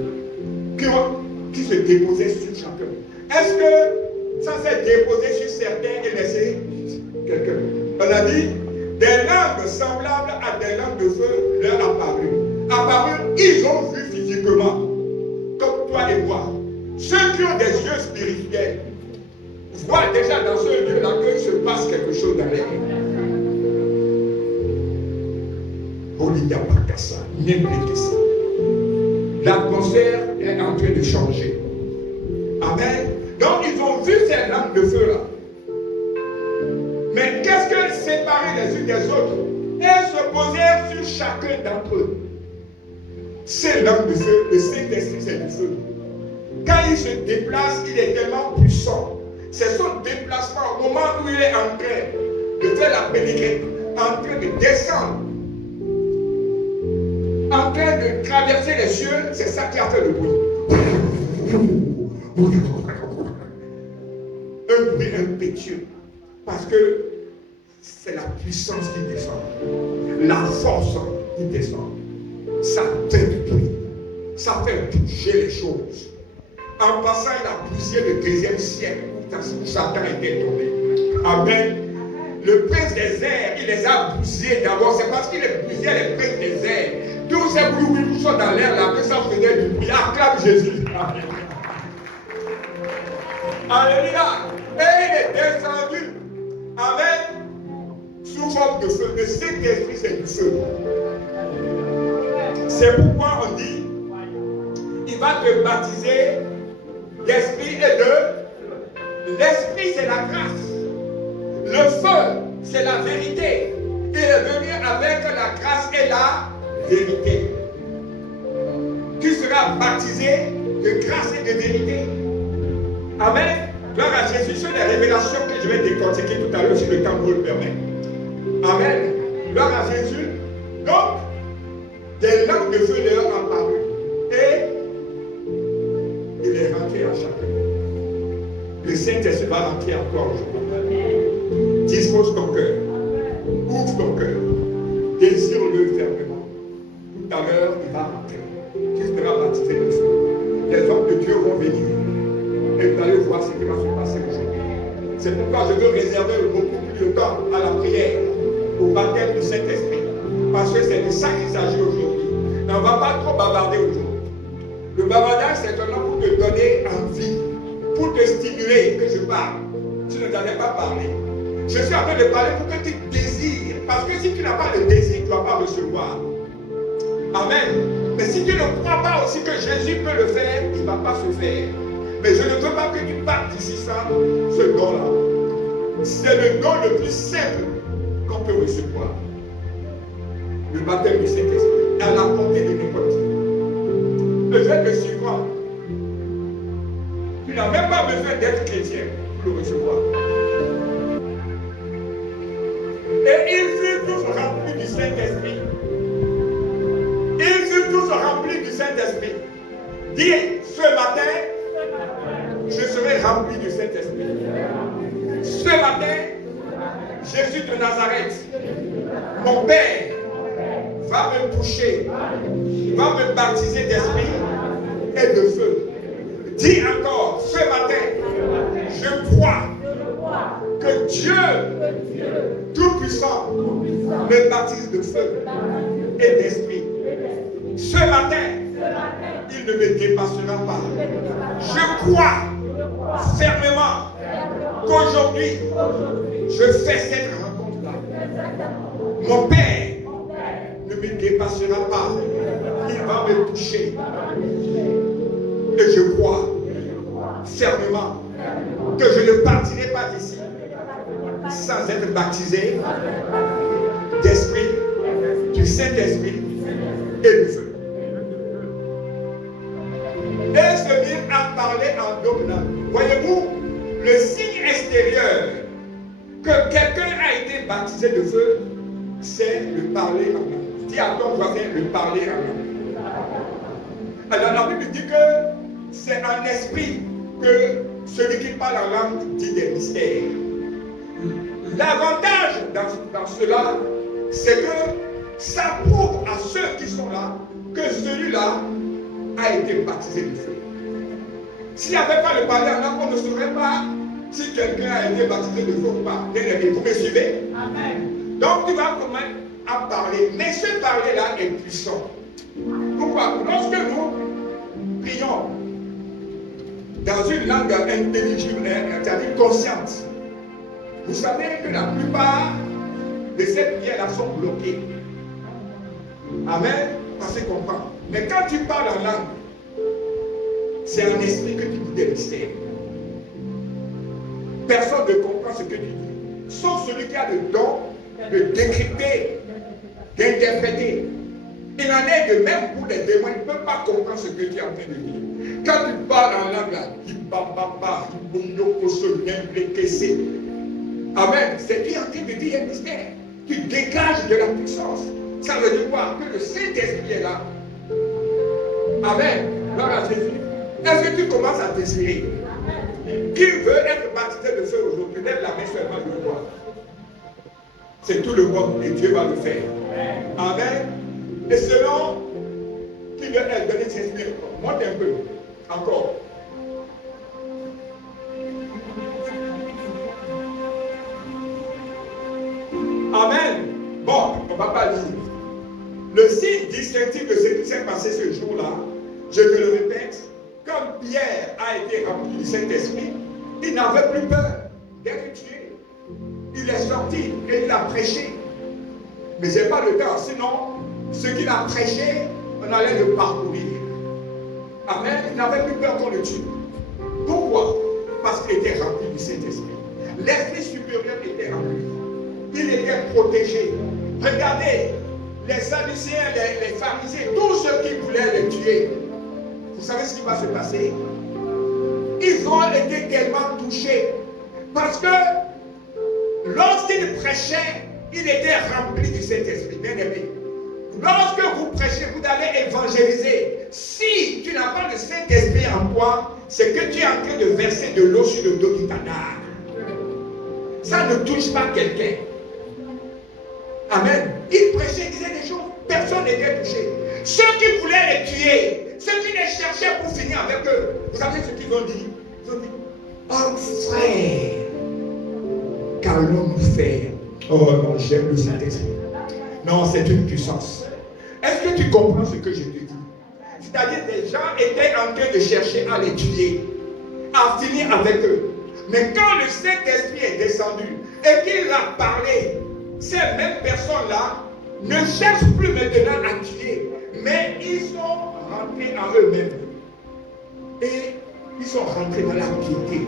qui se déposaient sur chacun. Est-ce que ça s'est déposé sur certains et laissé quelqu'un? On a dit, des langues semblables à des langues de feu leur apparurent. Ils ont vu physiquement, comme toi et moi, ceux qui ont des yeux spirituels, voient déjà dans ce lieu-là qu'il se passe quelque chose dans l'air. L'atmosphère est en train de changer. Amen. Donc ils ont vu ces lampes de feu là. Mais qu'est-ce qu'elles séparaient les unes des autres? Elles se posèrent sur chacun d'entre eux. Ces lampes de feu, le Saint-Esprit c'est du feu. Quand il se déplace, il est tellement puissant. C'est son déplacement au moment où il est en train de faire la pénétration, en train de descendre, en train de traverser les cieux, c'est ça qui a fait le bruit. Un bruit impétueux. Parce que c'est la puissance qui descend. La force qui descend. Ça fait du bruit. Ça fait bouger les choses. En passant, il a poussé le 2e siècle où Satan était tombé. Amen. Le prince des airs, il les a bousillés d'abord. C'est parce qu'il bousillait les princes des airs. Tous ces bruits qui sont dans l'air là, que ça faisait du bruit. Acclame Jésus. Alléluia. Et il est descendu. Amen. Sous forme de feu. Le Saint-Esprit, c'est du feu. C'est pourquoi on dit, il va te baptiser d'esprit et de... L'esprit, c'est la grâce. Le feu, c'est la vérité. Il est venu avec la grâce et la vérité. Tu seras baptisé de grâce et de vérité. Amen. Gloire à Jésus. Ce sont des révélations que je vais décortiquer tout à l'heure si le temps vous le permet. Amen. Gloire à Jésus. Donc, des lampes de feu leur ont apparu. Et il est rentré à chacun. Le Saint-Esprit va rentrer à toi aujourd'hui. Dispose ton cœur. Ouvre ton cœur. Désire-le fermement. Tout à l'heure, il va rentrer. Tu seras baptisé de feu. Les hommes de Dieu vont venir. Et vous allez voir ce qui va se passer aujourd'hui. C'est pourquoi je veux réserver beaucoup plus de temps à la prière, au baptême du Saint-Esprit. Parce que c'est de ça qu'il s'agit aujourd'hui. Mais on ne va pas trop bavarder aujourd'hui. Le bavardage, c'est un nom pour te donner envie, pour te stimuler que je parle. Tu ne t'en es pas parlé. Je suis en train de parler pour que tu désires. Parce que si tu n'as pas le désir, tu ne vas pas recevoir. Amen. Mais si tu ne crois pas aussi que Jésus peut le faire, il ne va pas se faire. Mais je ne veux pas que tu partes d'ici sans ce don-là. C'est le don le plus simple qu'on peut recevoir. Le baptême du Saint-Esprit, à la portée de n'importe qui. Le fait de suivre, tu n'as même pas besoin d'être chrétien pour le recevoir. Et ils furent tous remplis du Saint-Esprit. Ils furent tous remplis du Saint-Esprit. Dis, ce matin, je serai rempli du Saint-Esprit. Ce matin, Jésus de Nazareth, mon Père, va me toucher, va me baptiser d'esprit et de feu. Dis encore, ce matin, je crois que Dieu Tout-Puissant me baptise de feu et d'esprit. Ce matin, il ne me dépassera pas. Je crois fermement qu'aujourd'hui, je fais cette rencontre-là. Mon Père ne me dépassera pas. Il va me toucher. Et je crois fermement que je ne partirai pas d'ici sans être baptisé d'esprit, du Saint-Esprit et du feu. Et se mit à parler en dominant. Voyez-vous, le signe extérieur que quelqu'un a été baptisé de feu, c'est le parler en langue. Dis à ton voisin le parler en langue. Alors la Bible dit que c'est en esprit que celui qui parle en langue dit des mystères. L'avantage dans cela, c'est que ça prouve à ceux qui sont là que celui-là a été baptisé de feu. S'il n'y avait pas le parler en langue, on ne saurait pas si quelqu'un a été baptisé de feu ou pas. Vous me suivez? Amen. Donc tu vas commencer à parler. Mais ce parler-là est puissant. Pourquoi? Lorsque nous prions dans une langue intelligible, c'est-à-dire consciente, vous savez que la plupart de ces prières-là sont bloquées. Amen. Parce qu'on comprend. Mais quand tu parles en langue, c'est en esprit que tu dis des mystères. Personne ne comprend ce que tu dis, sauf celui qui a le don de décrypter, d'interpréter. Il en est de même pour les démons, ils ne peuvent pas comprendre ce que tu es en train de dire. Quand tu parles en langue, là, amen, c'est tu es en train de dire un mystère. Tu dégages de la puissance. Ça veut dire quoi? Que le Saint-Esprit est là. Amen. Gloire à Jésus. Est-ce que tu commences à désirer? Qui veut être baptisé de feu aujourd'hui? Lève la main seulement le roi. C'est tout le monde et Dieu va le faire. Amen. Et selon qui veut être donné ses esprits, monte un peu. Encore. Amen. Bon, on ne va pas lire. Le signe distinctif de ce qui s'est passé ce jour-là, je te le répète, comme Pierre a été rempli du Saint-Esprit, il n'avait plus peur d'être tué. Il est sorti et il a prêché. Mais ce n'est pas le cas, sinon, ce qu'il a prêché, on allait le parcourir. Amen. Il n'avait plus peur qu'on le tue. Pourquoi? Parce qu'il était rempli du Saint-Esprit. L'Esprit supérieur était rempli. Il était protégé. Regardez, les Sadducéens, les pharisiens, tous ceux qui voulaient le tuer, vous savez ce qui va se passer? Ils ont été tellement touchés. Parce que lorsqu'il prêchait, il était rempli du Saint-Esprit. Bien aimé. Lorsque vous prêchez, vous allez évangéliser. Si tu n'as pas le Saint-Esprit en toi, c'est que tu es en train de verser de l'eau sur le dos du canard. Ça ne touche pas quelqu'un. Amen. Il prêchait, il disait des choses, personne n'était touché. Ceux qui voulaient les tuer, ceux qui les cherchaient pour finir avec eux, vous savez ce qu'ils ont dit? Ils ont dit, oh frère, qu'allons-nous faire? Oh non, j'aime le Saint-Esprit. Non, c'est une puissance. Est-ce que tu comprends ce que je te dis? C'est-à-dire que les gens étaient en train de chercher à les tuer, à finir avec eux. Mais quand le Saint-Esprit est descendu et qu'il a parlé, ces mêmes personnes-là ne cherchent plus maintenant à tuer, mais ils sont rentrés en eux-mêmes. Et ils sont rentrés dans la piété.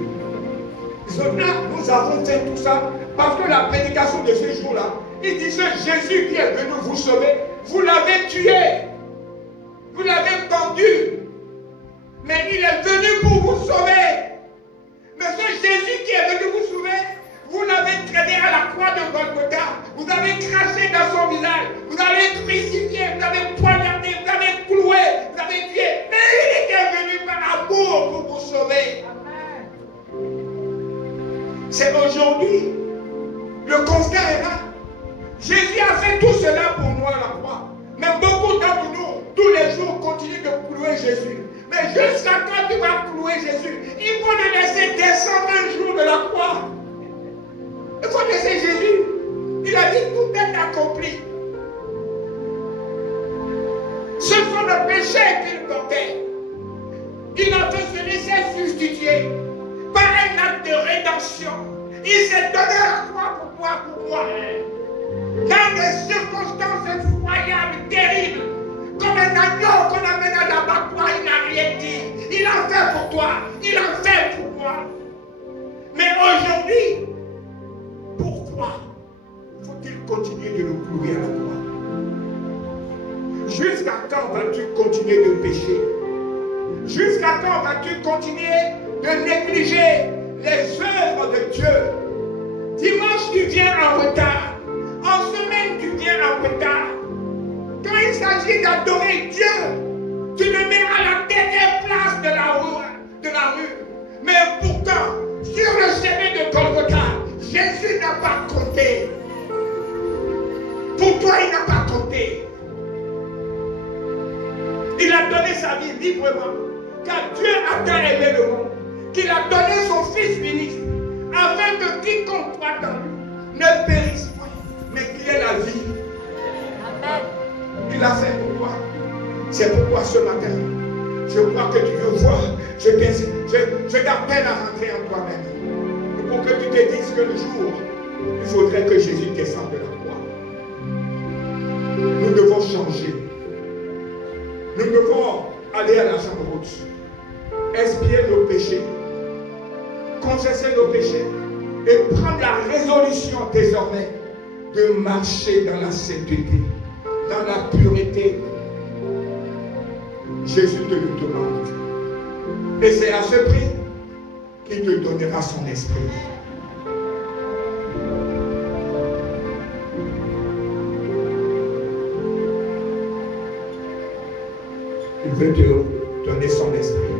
Ils ont dit, ah, nous avons fait tout ça parce que la prédication de ce jour-là, il disait, Jésus qui est venu vous sauver, vous l'avez tué, vous l'avez pendu, mais il est venu pour vous sauver. Mais ce Jésus qui est venu vous sauver, vous l'avez traîné à la croix de Golgotha, vous avez craché dans son visage, vous avez crucifié, vous avez poignardé, vous avez cloué, vous avez tué, mais il était venu par amour pour vous sauver. C'est aujourd'hui, le constat est là. Jésus a fait tout cela pour nous à la croix. Mais beaucoup d'entre nous, tous les jours, continuent de clouer Jésus. Mais jusqu'à quand tu vas clouer Jésus? Il faut le laisser descendre un jour de la croix. Il faut laisser Jésus. Il a dit tout est accompli. Ce sont les péchés qu'il portait. Il a fait se laisser substituer par un acte de rédemption. Il s'est donné à la croix pour toi, pour moi. Dans des circonstances effroyables, terribles, comme un agneau qu'on amène à l'abattoir, il n'a rien dit. Il a fait pour toi, il a fait pour moi. Mais aujourd'hui, pourquoi faut-il continuer de le clouer à la croix? Jusqu'à quand vas-tu continuer de pécher? Jusqu'à quand vas-tu continuer de négliger les œuvres de Dieu? Dimanche, tu viens en retard. En semaine, tu viens en retard. Quand il s'agit d'adorer Dieu, tu le mets à la dernière place de la rue. Mais pourtant, sur le chemin de Golgotha, Jésus n'a pas compté. Pour toi, il n'a pas compté. Il a donné sa vie librement. Car Dieu a tant aimé le monde qu'il a donné son Fils unique, afin que quiconque croit en lui ne périsse point, mais qu'il ait la vie. Amen. Il a fait pour toi. C'est pourquoi ce matin, Je crois que tu veux voir. Je t'appelle à rentrer en toi-même. Et pour que tu te dises que le jour, il faudrait que Jésus descende de la croix. Nous devons changer. Nous devons aller à la chambre haute, expier nos péchés, confesser nos péchés et prendre la résolution désormais de marcher dans la sainteté, dans la pureté. Jésus te le demande. Et c'est à ce prix qu'il te donnera son esprit. Il veut te donner son esprit.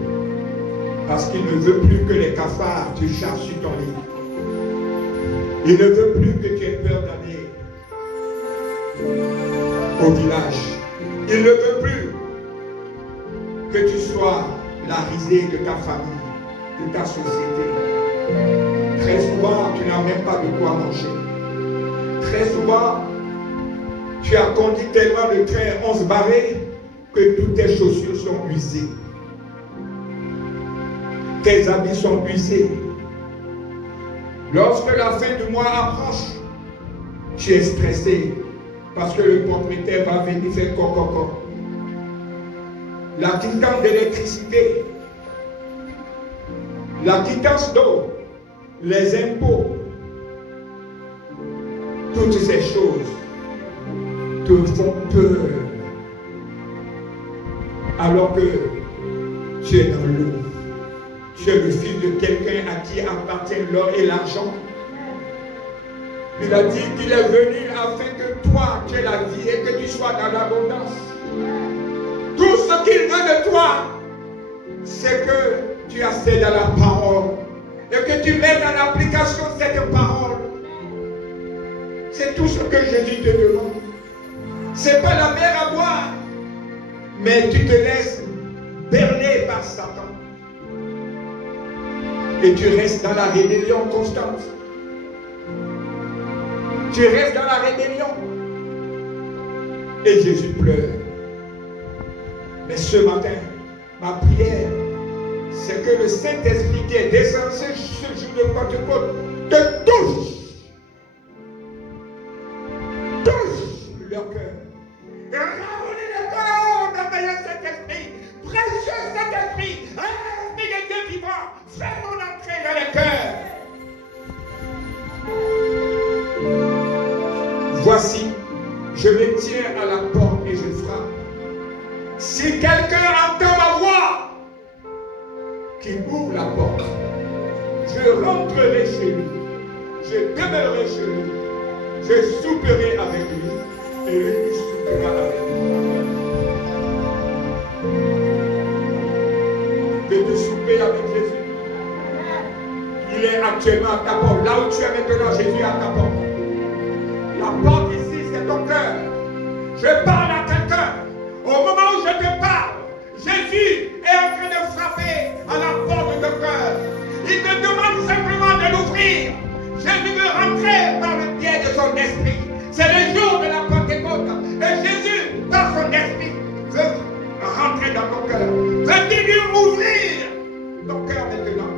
Parce qu'il ne veut plus que les cafards te chargent sur ton lit. Il ne veut plus que tu aies peur d'aller au village. Il ne veut plus que tu sois la risée de ta famille, de ta société. Très souvent, tu n'as même pas de quoi manger. Très souvent, tu as conduit tellement de train 11 barrés que toutes tes chaussures sont usées. Tes habits sont usés. Lorsque la fin du mois approche, tu es stressé parce que le propriétaire va venir faire coco. La quittance d'électricité, la quittance d'eau, les impôts, toutes ces choses te font peur alors que tu es dans l'eau. Tu es le fils de quelqu'un à qui appartient l'or et l'argent. Il a dit qu'il est venu afin que toi, tu aies la vie et que tu sois dans l'abondance. Tout ce qu'il veut de toi, c'est que tu accèdes à la parole et que tu mets en application cette parole. C'est tout ce que Jésus te demande. Ce n'est pas la mer à boire, mais tu te laisses berner par Satan. Et tu restes dans la rébellion constante. Tu restes dans la rébellion. Et Jésus pleure. Mais ce matin, ma prière, c'est que le Saint-Esprit qui est descendu ce jour de Pentecôte te touche. Touche leur cœur. Et ramonez le cœur d'envoyer cet esprit. Précieux Saint-Esprit. Esprit de Dieu vivant. Fais mon entrée dans le cœur. Voici, je me tiens à la porte et je frappe. Si quelqu'un entend ma voix, qu'il ouvre la porte, je rentrerai chez lui, je demeurerai chez lui, je souperai avec lui, et lui soupera avec moi. Veux-tu souper avec Jésus? Il est actuellement à ta porte. Là où tu es maintenant, Jésus est à ta porte. La porte ici, c'est ton cœur. Je parle à quelqu'un. Au moment où je te parle, Jésus est en train de frapper à la porte de ton cœur. Il te demande simplement de l'ouvrir. Jésus veut rentrer par le biais de son esprit. C'est le jour de la Pentecôte. Et Jésus, par son esprit, veut rentrer dans ton cœur. Veux-tu lui ouvrir ton cœur maintenant?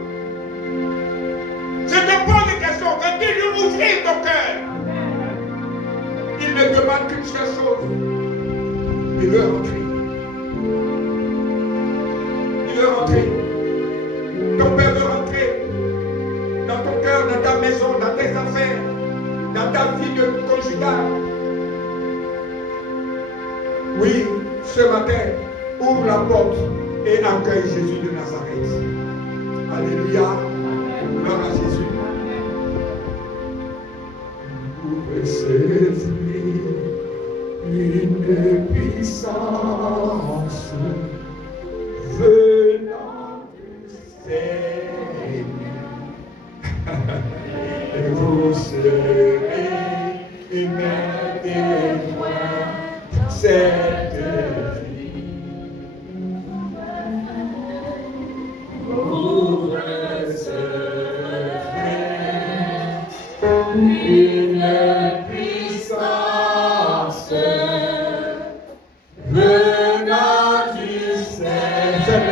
Je te pose une question. Veux-tu lui ouvrir ton cœur? Il ne demande qu'une seule chose. Il veut rentrer. Il veut rentrer. Ton Père veut rentrer dans ton cœur, dans ta maison, dans tes affaires, dans ta vie de conjugale. Oui, ce matin, ouvre la porte et accueille Jésus de Nazareth. Alléluia. Gloire à Jésus. Recevez une puissance venant du Seigneur. Et vous serez mes témoins cette vie. Vous recevrez une puissance venant du Seigneur.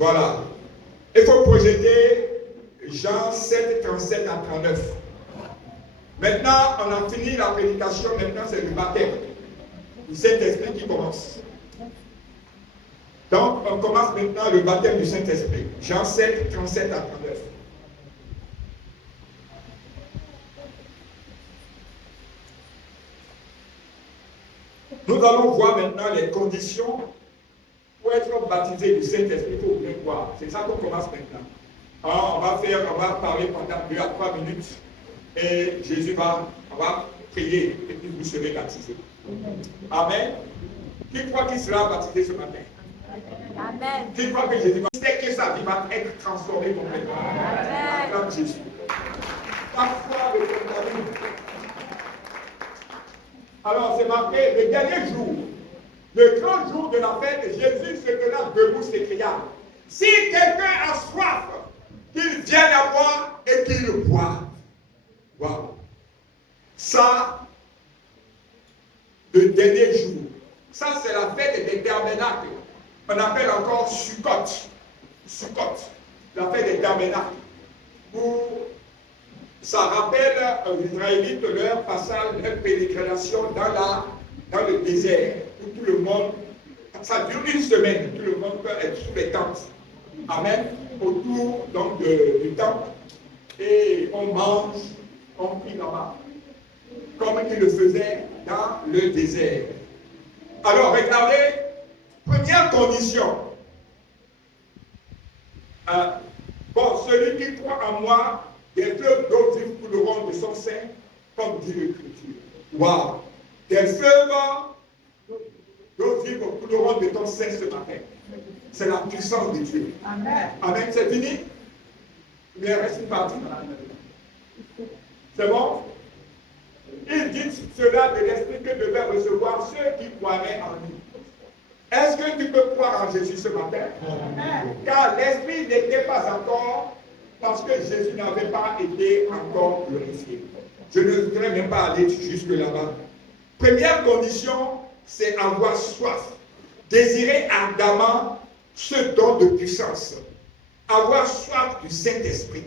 Voilà. Il faut projeter Jean 7, 37 à 39. Maintenant, on a fini la prédication. Maintenant, c'est le baptême du Saint-Esprit qui commence. Donc, on commence maintenant le baptême du Saint-Esprit. Jean 7, 37 à 39. Nous allons voir maintenant les conditions pour être baptisé du Saint-Esprit. Il faut bien voir. C'est ça qu'on commence maintenant. Alors, on va parler pendant 2 à 3 minutes. Et Jésus va prier et puis vous serez baptisés. Amen. Qui croit qu'il sera baptisé ce matin? Amen. Qui croit que Jésus va que sa vie va être transformée complètement? Amen. Comme Jésus. La foi de ton ami. Alors, c'est marqué le dernier jour, le grand jour de la fête, Jésus se tenant debout s'écria: si quelqu'un a soif, qu'il vienne à moi et qu'il boive. Wow. Ça, le dernier jour, ça c'est la fête des tabernacles. On appelle encore Sukkot. Sukkot, la fête des tabernacles. Où ça rappelle aux Israélites leur passage, leur pérégrination dans le désert, où tout le monde, ça dure une semaine, tout le monde peut être sous les tentes. Amen. Autour donc du temple. Et on mange, on prie là-bas. Comme ils le faisaient dans le désert. Alors, regardez, première condition. Bon, celui qui croit en moi, des fleuves d'eau vive couleront de son sein, comme dit l'Écriture. Waouh! Des fleuves d'eau vive couleront de ton sein ce matin. C'est la puissance de Dieu. Amen. Amen, c'est fini? Il reste une partie. C'est bon? Il dit cela de l'Esprit que devaient recevoir ceux qui croiraient en lui. Est-ce que tu peux croire en Jésus ce matin? Amen. Car l'Esprit n'était pas encore, parce que Jésus n'avait pas été encore glorifié. Je ne voudrais même pas aller jusque là-bas. Première condition, c'est avoir soif. Désirer ardemment ce don de puissance. Avoir soif du Saint-Esprit.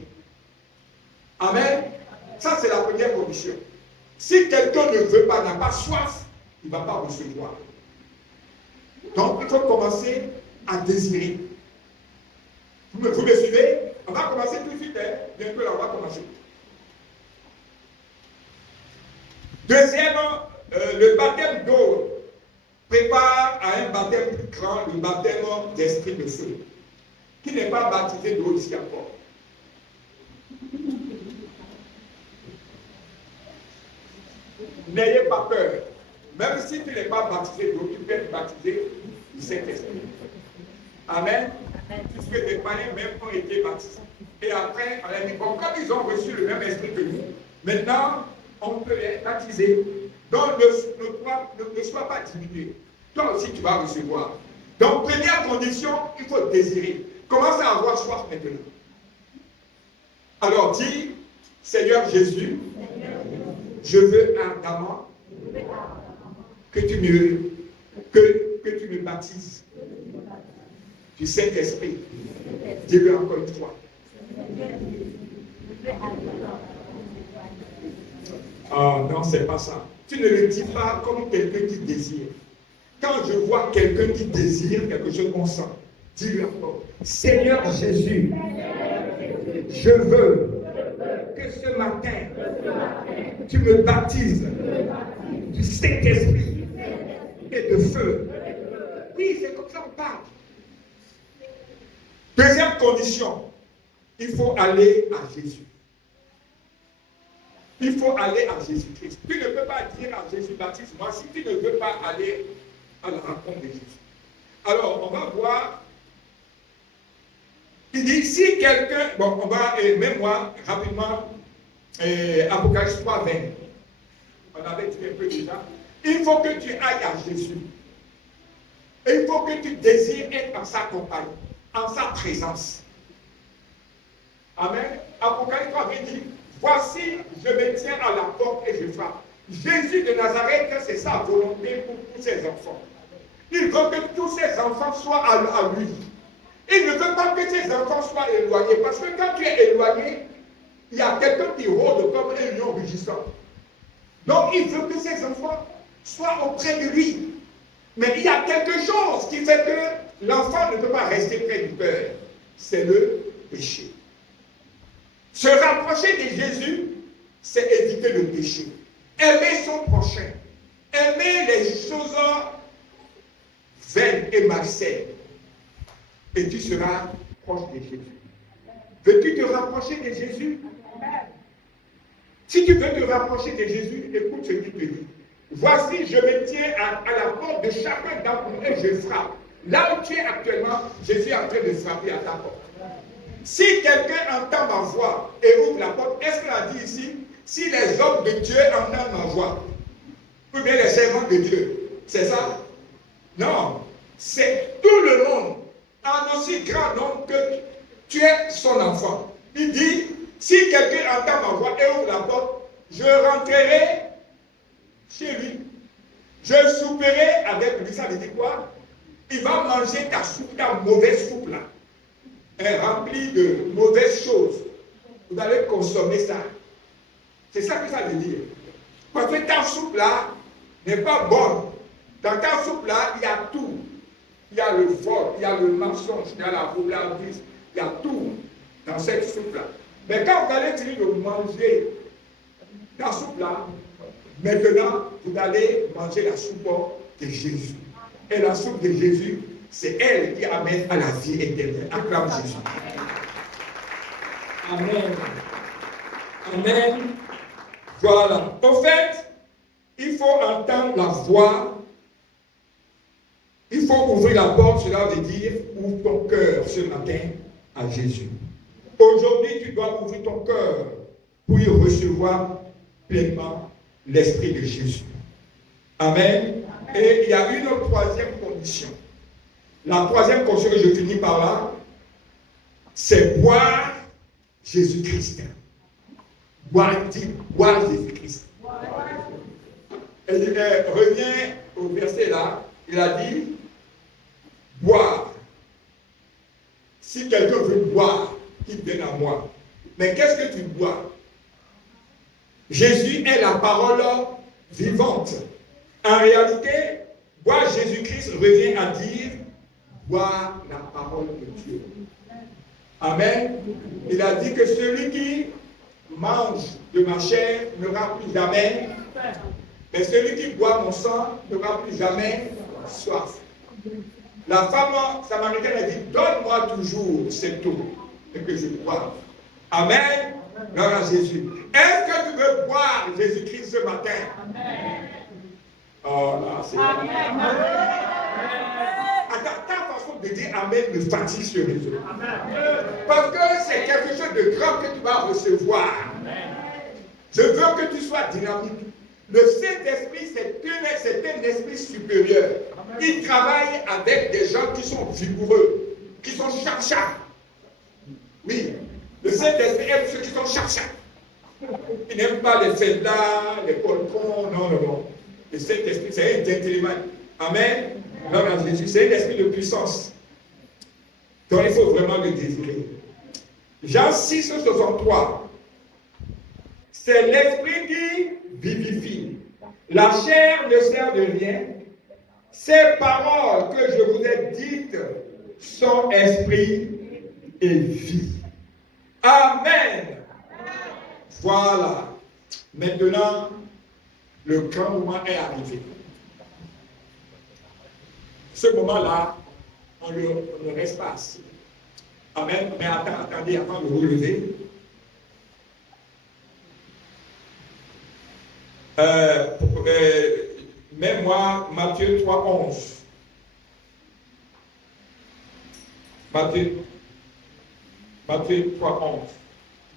Amen. Ça, c'est la première condition. Si quelqu'un ne veut pas, n'a pas soif, il ne va pas recevoir. Donc, il faut commencer à désirer. Vous me suivez? On va commencer tout de suite. Bientôt, là, on va commencer. Deuxième, le baptême d'eau prépare à un baptême plus grand, le baptême d'esprit de feu, qui n'est pas baptisé d'eau ici encore. N'ayez pas peur. Même si tu n'es pas baptisé d'eau, tu peux être baptisé du Saint-Esprit. Amen. Puisque des païens même ont été baptisés. Et après, on a dit, bon, comme ils ont reçu le même esprit que nous, maintenant, on peut les baptiser. Donc, ne sois pas diminué. Toi aussi, tu vas recevoir. Donc, première condition, il faut désirer. Commence à avoir soif maintenant. Alors, dis, Seigneur Jésus, je veux ardemment que tu me baptises du Saint-Esprit. Dis-le encore une fois. Ah non, c'est pas ça. Tu ne le dis pas comme quelqu'un qui désire. Quand je vois quelqu'un qui désire quelque chose, on sent. Dis-le encore. Seigneur Jésus, je veux que ce matin, tu me baptises du Saint-Esprit et de feu. Oui, c'est comme ça qu'on parle. Deuxième condition, il faut aller à Jésus. Il faut aller à Jésus-Christ. Tu ne peux pas dire à Jésus, baptise-moi, si tu ne veux pas aller à la rencontre de Jésus. Alors, on va voir. Il dit, si quelqu'un, bon, on va, même moi, rapidement, Apocalypse 3, 20. On avait dit un peu déjà. Il faut que tu ailles à Jésus. Et il faut que tu désires être en sa compagnie, en sa présence. Amen. Apocalypse 3 dit, voici, je me tiens à la porte et je frappe. Jésus de Nazareth, c'est sa volonté pour tous ses enfants. Il veut que tous ses enfants soient à lui. Il ne veut veut pas que ses enfants soient éloignés. Parce que quand tu es éloigné, il y a quelqu'un qui rôde comme un lion rugissant. Donc il veut que ses enfants soient auprès de lui. Mais il y a quelque chose qui fait que l'enfant ne peut pas rester près du Père. C'est le péché. Se rapprocher de Jésus, c'est éviter le péché. Aimer son prochain. Aimer les choses vaines et malsaines. Et tu seras proche de Jésus. Veux-tu te rapprocher de Jésus? Si tu veux te rapprocher de Jésus, écoute ce qu'il te dit. Voici, je me tiens à la porte de chacun d'entre nous et je frappe. Là où tu es actuellement, Jésus est en train de frapper à ta porte. Si quelqu'un entend ma voix et ouvre la porte, est-ce qu'il a dit ici, si les hommes de Dieu entendent ma voix, ou bien les servants de Dieu, c'est ça? Non, c'est tout le monde, en aussi grand nombre que tu es son enfant. Il dit, si quelqu'un entend ma voix et ouvre la porte, je rentrerai chez lui. Je souperai avec lui. Ça veut dire quoi? Il va manger ta soupe, ta mauvaise soupe là. Remplie de mauvaises choses. Vous allez consommer ça. C'est ça que ça veut dire. Parce que ta soupe là n'est pas bonne. Dans ta soupe là, il y a tout. Il y a le vol, il y a le mensonge, il y a la roulade, il y a tout dans cette soupe là. Mais quand vous allez finir de manger la soupe là, maintenant vous allez manger la soupe de Jésus. Et la soupe de Jésus, c'est elle qui amène à la vie éternelle. Acclame Jésus. Amen. Amen. Voilà. En fait, il faut entendre la voix. Il faut ouvrir la porte, cela veut dire ouvre ton cœur ce matin à Jésus. Aujourd'hui, tu dois ouvrir ton cœur pour y recevoir pleinement l'Esprit de Jésus. Amen. Et il y a une troisième condition. La troisième condition que je finis par là, c'est boire Jésus-Christ. Boire Jésus-Christ. Et il revient au verset là, il a dit, boire. Si quelqu'un veut boire, qu'il vienne à moi. Mais qu'est-ce que tu bois? Jésus est la parole vivante. En réalité, boire Jésus-Christ revient à dire boire la parole de Dieu. Amen. Il a dit que celui qui mange de ma chair n'aura plus jamais, mais celui qui boit mon sang n'aura plus jamais soif. La femme samaritaine a dit, donne-moi toujours cette eau et que je bois. Amen. Gloire à Jésus. Est-ce que tu veux boire Jésus-Christ ce matin? Amen. Oh là, c'est Amen. Ta façon de dire Amen me fatigue sur les autres. Parce que c'est quelque chose de grand que tu vas recevoir. Amen. Je veux que tu sois dynamique. Le Saint-Esprit, c'est un esprit supérieur. Amen. Il travaille avec des gens qui sont vigoureux, qui sont chap-chap. Oui, le Saint-Esprit aime ceux qui sont chap-chap. Il n'aime pas les faiblards, les colcons, non. Le Saint-Esprit, c'est un gentleman. Amen. Gloire à Jésus, c'est un esprit de puissance. Donc il faut vraiment le désirer. Jean 6, 63. C'est l'esprit qui vivifie. La chair ne sert de rien. Ces paroles que je vous ai dites sont esprit et vie. Amen. Voilà. Maintenant, le grand moment est arrivé. Ce moment-là, on ne reste pas assis. Amen. Mais attendez, avant de vous lever. Mets-moi Matthieu 3, 11. Matthieu 3, 11.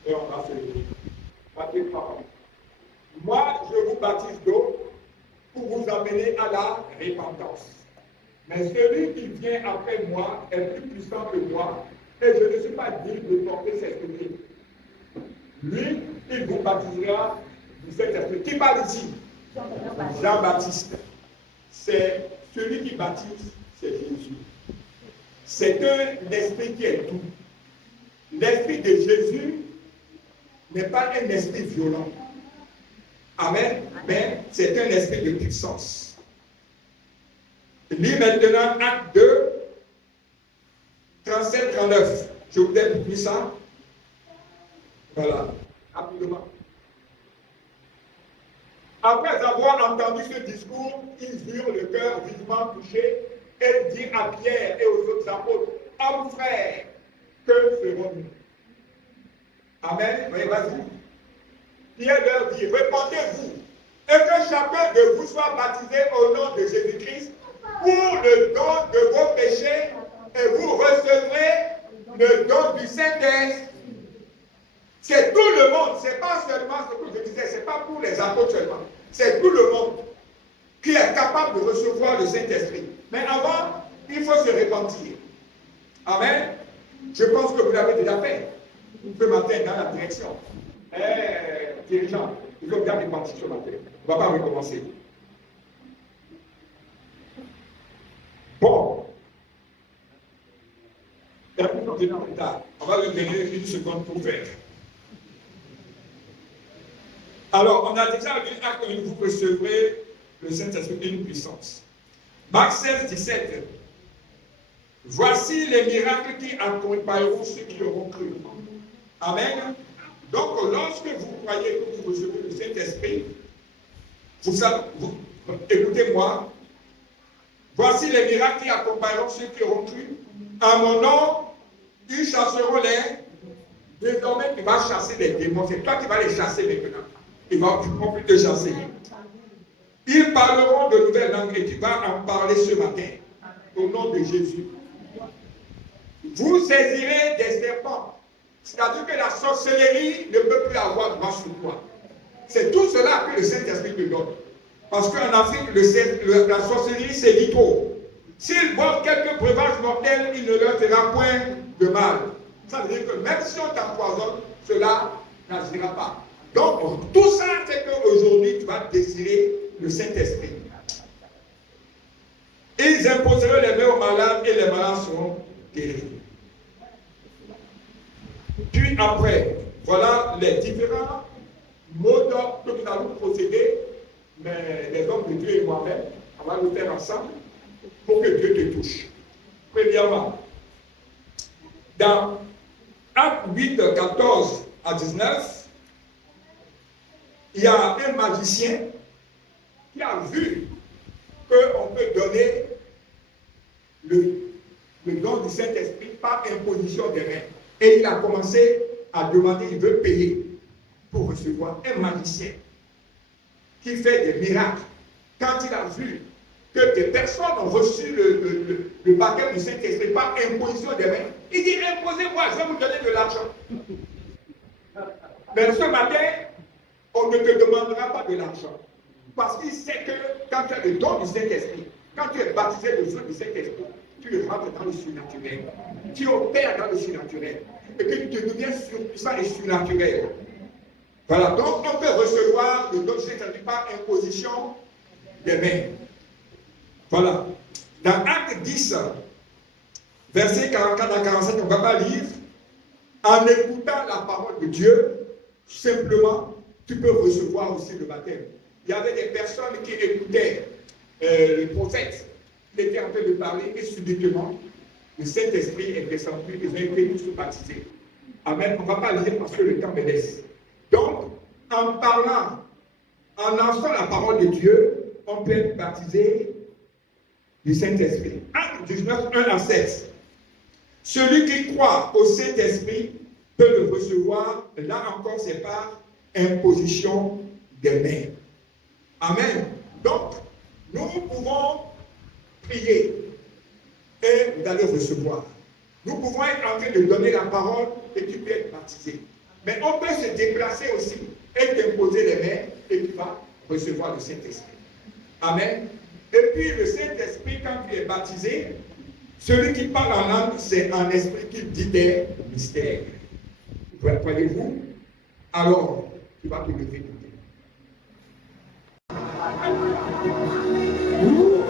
Et on va se lever. Matthieu 3, 11. Moi, je vous baptise d'eau pour vous amener à la repentance. Mais celui qui vient après moi est plus puissant que moi, et je ne suis pas digne de porter cette esprit. Lui, il vous baptisera du Saint-Esprit. Qui parle ici? Jean-Baptiste. C'est celui qui baptise, c'est Jésus. c'est un esprit qui est doux. L'esprit de Jésus n'est pas un esprit violent. Amen. Mais c'est un esprit de puissance. Lis maintenant Acte 2, 37-39. Je vous ai publié ça. Voilà. Rapidement. Après avoir entendu ce discours, ils eurent le cœur vivement touché et dirent à Pierre et aux autres apôtres, hommes frères, que ferons-nous? Amen. Oui, vas-y. Pierre leur dit, répondez-vous, et que chacun de vous soit baptisé au nom de Jésus-Christ pour le don de vos péchés, et vous recevrez le don du Saint-Esprit. C'est tout le monde, c'est pas seulement ce que je disais, c'est pas pour les apôtres seulement, c'est tout le monde qui est capable de recevoir le Saint-Esprit. Mais avant, il faut se repentir. Amen. Je pense que vous l'avez déjà fait. Vous pouvez m'attendre dans la direction. Dirigeant, il faut bien repentir ce matin. On ne va pas recommencer. Bon. On va lui donner une seconde pour faire. Alors, on a déjà vu Acte 1, vous recevrez le Saint-Esprit d'une puissance. Marc 16, 17. Voici les miracles qui accompagneront ceux qui auront cru. Amen. Donc, lorsque vous croyez que vous recevez le Saint-Esprit, écoutez-moi. Voici les miracles qui accompagneront ceux qui auront cru. À mon nom, ils chasseront les. Désormais, tu vas chasser les démons. C'est toi qui vas les chasser maintenant. Ils vont plus te chasser. Ils parleront de nouvelles langues et tu vas en parler ce matin. Au nom de Jésus. Vous saisirez des serpents. C'est-à-dire que la sorcellerie ne peut plus avoir droit sur toi. C'est tout cela que le Saint-Esprit te donne. Parce qu'en Afrique, la sorcellerie, c'est vitaux. S'ils boivent quelques breuvages mortels, il ne leur fera point de mal. Ça veut dire que même si on t'empoisonne, cela n'agira pas. Donc, tout ça, c'est qu'aujourd'hui, tu vas désirer le Saint-Esprit. Ils imposeront les mains aux malades et les malades seront guéris. Puis après, voilà les différents modes que nous allons procéder, mais les hommes de Dieu et moi-même, on va le faire ensemble pour que Dieu te touche. Premièrement, dans Acte 8, 14 à 19, il y a un magicien qui a vu qu'on peut donner le don du Saint-Esprit par imposition des mains. Et il a commencé à demander, il veut payer pour recevoir un magicien qui fait des miracles. Quand il a vu que des personnes ont reçu le baptême du Saint-Esprit par imposition des mains, il dit, imposez-moi, je vais vous donner de l'argent. Mais ce matin, on ne te demandera pas de l'argent. Parce qu'il sait que quand tu as le don du Saint-Esprit, quand tu es baptisé de feu du Saint-Esprit, tu rentres dans le surnaturel. Tu opères dans le surnaturel. Et que tu deviens surpuissant et surnaturel. Voilà, donc on peut recevoir le don du Saint-Esprit par imposition des mains. Voilà. Dans Acte 10, versets 44 à 45, on ne va pas lire. En écoutant la parole de Dieu, simplement, tu peux recevoir aussi le baptême. Il y avait des personnes qui écoutaient le prophète. Il était en train de parler et subitement, le Saint-Esprit est descendu, ils ont été tous baptisés. Amen. On ne va pas lire parce que le temps me laisse. Donc, en parlant, en lançant la parole de Dieu, on peut être baptisé du Saint-Esprit. Acte 19, 1 à 7. Celui qui croit au Saint-Esprit peut le recevoir, là encore, c'est par imposition des mains. Amen. Donc, nous pouvons prier et vous allez recevoir. Nous pouvons être en train de donner la parole et tu peux être baptisé. Mais on peut se déplacer aussi et t'imposer les mains et tu vas recevoir le Saint-Esprit. Amen. Et puis le Saint-Esprit, quand tu es baptisé, celui qui parle en langue, c'est un esprit qui dit des mystères. Voyez-vous? Alors, tu vas te lever. Woo!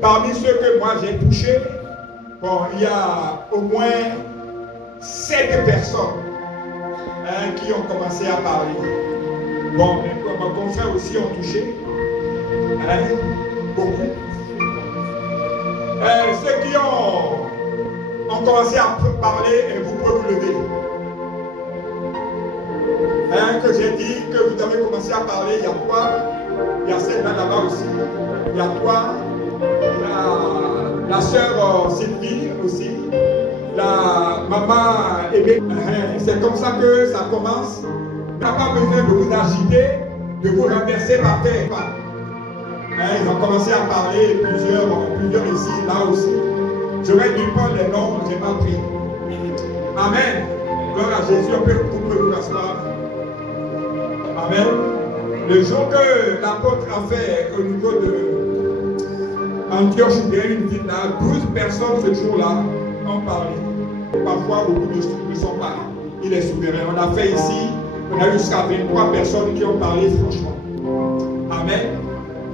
Parmi ceux que moi j'ai touchés, bon, il y a au moins 7 personnes qui ont commencé à parler. Bon, mes confrères aussi ont touché. Beaucoup. Ceux qui ont commencé à parler, vous pouvez vous lever. Que j'ai dit que vous avez commencé à parler, il y a toi, il y a celle là-bas aussi, il y a toi, il y a la sœur Sylvie aussi, la maman Aimée. C'est comme ça que ça commence. Il n'y a pas besoin de vous agiter, de vous renverser par terre. Ils ont commencé à parler, plusieurs ici, là aussi. J'aurais dû prendre les noms, je n'ai pas pris. Amen. Gloire à Jésus, vous pouvez vous asseoir. Amen. Le jour que l'apôtre a fait au niveau de Antioche, il y a une ville là, 12 personnes ce jour-là ont parlé. Parfois, beaucoup ne sont pas. Il est souverain. On a fait ici, on a eu jusqu'à 23 personnes qui ont parlé franchement. Amen.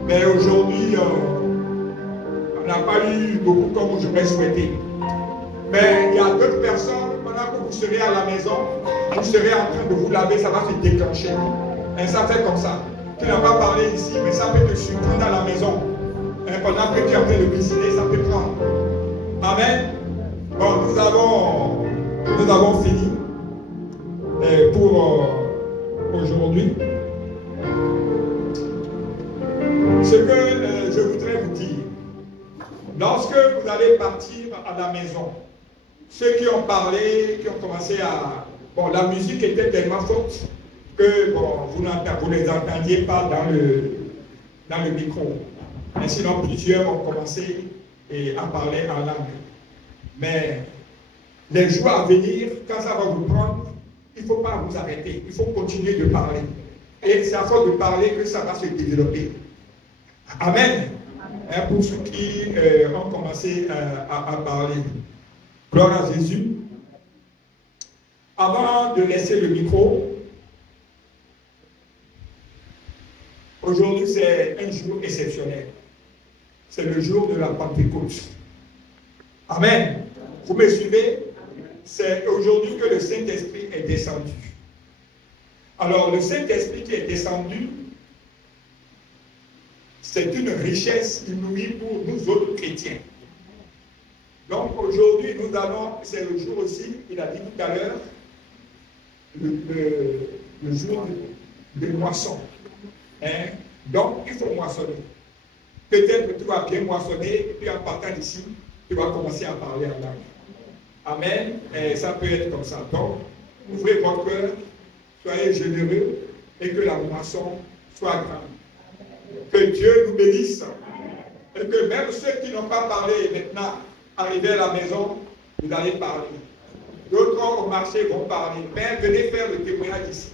Mais aujourd'hui, on n'a pas eu beaucoup comme j'aurais souhaité. Mais il y a d'autres personnes, pendant que vous serez à la maison, vous serez en train de vous laver, ça va se déclencher. Et ça fait comme ça. Tu n'as pas parlé ici, mais ça peut te surprendre à la maison. Et pendant que tu es en train de cuisiner, ça peut prendre. Amen. Bon, nous avons fini pour aujourd'hui. Ce que je voudrais vous dire, lorsque vous allez partir à la maison, ceux qui ont parlé, qui ont commencé à... Bon, la musique était tellement forte que bon, vous ne les entendiez pas dans le micro. Mais sinon, plusieurs ont commencé à parler en langue. Mais les jours à venir, quand ça va vous prendre, il ne faut pas vous arrêter. Il faut continuer de parler. Et c'est à force de parler que ça va se développer. Amen. Pour ceux qui ont commencé à parler. Gloire à Jésus. Avant de laisser le micro, aujourd'hui c'est un jour exceptionnel. C'est le jour de la Pentecôte. Amen. Vous me suivez? C'est aujourd'hui que le Saint-Esprit est descendu. Alors le Saint-Esprit qui est descendu, c'est une richesse inouïe pour nous autres chrétiens. Donc aujourd'hui, nous allons, c'est le jour aussi, il a dit tout à l'heure, le jour de moisson. Hein? Donc, il faut moissonner. Peut-être que tu vas bien moissonner, et puis en partant d'ici, tu vas commencer à parler en langue. Amen. Et ça peut être comme ça. Donc, ouvrez votre cœur, soyez généreux, et que la moisson soit grande. Que Dieu nous bénisse. Et que même ceux qui n'ont pas parlé maintenant, arrivés à la maison, vous allez parler. D'autres au marché vont parler. Mais venez faire le témoignage ici.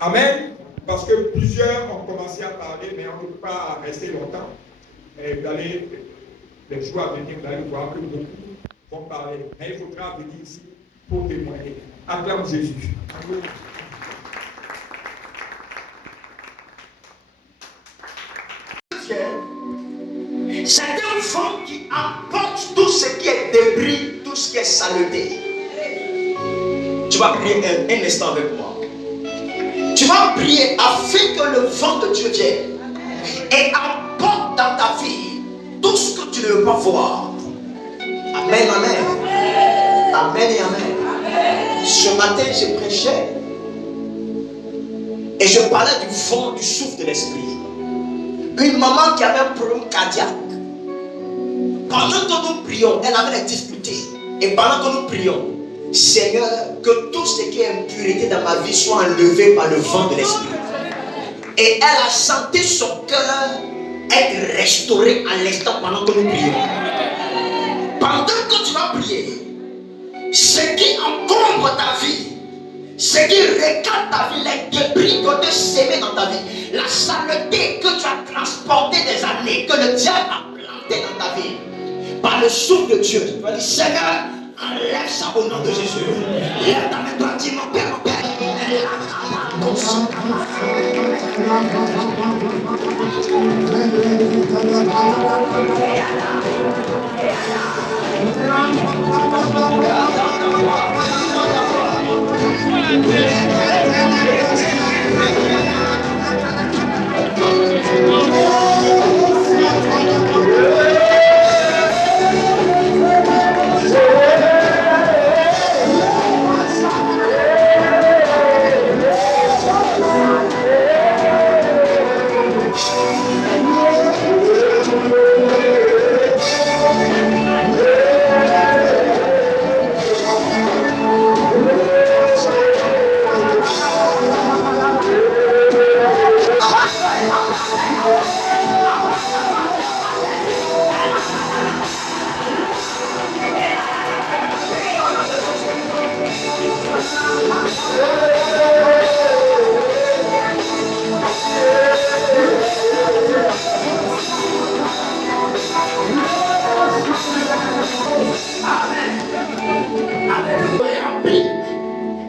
Amen. Parce que plusieurs ont commencé à parler, mais on ne peut pas rester longtemps. Et vous allez, les jours à venir, vous allez voir que beaucoup vont parler. Mais il faudra venir ici pour témoigner. Acclame Jésus. Amen. C'est un vent qui emporte tout ce qui est débris, tout ce qui est saleté. Tu vas prier un instant avec moi. Tu vas prier afin que le vent de Dieu vienne et emporte dans ta vie tout ce que tu ne veux pas voir. Amen, amen. Amen et amen. Ce matin, je prêchais et je parlais du vent, du souffle de l'esprit. Une maman qui avait un problème cardiaque. Pendant que nous prions, elle avait des difficultés. Et pendant que nous prions, Seigneur, que tout ce qui est impureté dans ma vie soit enlevé par le vent de l'esprit. Et elle a senti son cœur être restauré à l'instant pendant que nous prions. Pendant que tu vas prier, ce qui encombre ta vie, ce qui regarde ta vie, les débris que tu as sémés dans ta vie, la saleté que tu as transportée des années, que le diable a planté dans ta vie, par le souffle de Dieu, tu vas dire, Seigneur, enlève ça au nom de Jésus. Lève ta main droite, dis mon Père, mon Père.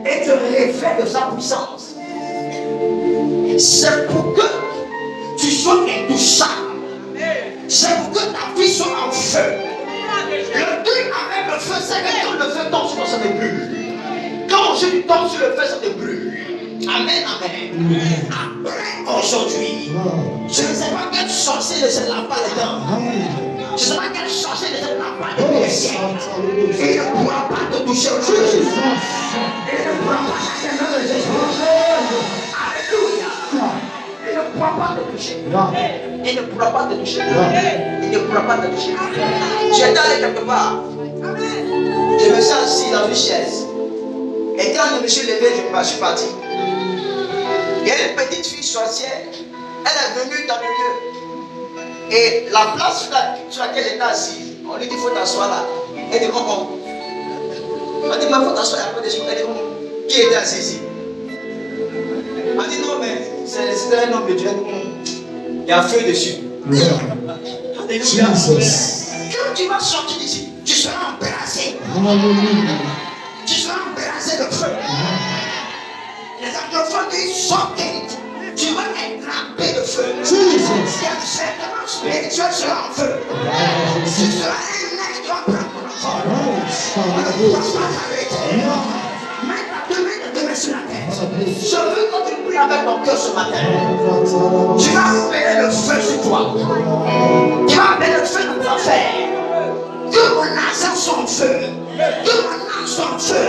Et te révèle de sa puissance. C'est pour que tu sois intouchable. C'est pour que ta vie soit en feu. Le truc avec le feu, c'est que quand le feu tombe sur toi, ça te brûle. Quand Jésus tombe sur le feu, ça te brûle. Amen, amen. Après, aujourd'hui, je ne sais pas quel sorcier ne se lave pas les dents. Je ne sais pas quel sorcier ne se lave pas les dents. Et il ne pourra pas te toucher aujourd'hui. Il ne pourra pas toucher le Jésus. Alléluia. Il ne pourra pas te toucher. Il ne pourra pas te toucher. Il ne pourra pas te toucher. J'étais allé quelque part. Je me suis assis dans une chaise. Et quand je me suis levé, je suis parti. Il y a une petite fille sorcière. Elle est venue dans le lieu. Et la place sur laquelle j'étais assis, on lui dit il faut t'asseoir là. Elle dit comment? On dit mais il faut t'asseoir un peu dessus. Elle dit qui était assis ici? On dit non mais c'est un homme de Dieu. Il y a un feu dessus. Alléluia. Quand tu vas sortir d'ici, tu seras embarrassé. Tu seras embarrassé de feu. your phone is shocking. Tu vas attraper le feu. Jesus. Certainement spirituel sera en feu. Tu seras un ex, tu vas prendre ton enfant. Ne va pas t'arrêter. Mets ta main sur la tête. Je veux que tu pries avec ton cœur ce matin. Tu vas appeler le feu sur toi. Tu vas appeler le feu dans ton affaire. Que mon argent soit en feu. Que mon âme soit en feu.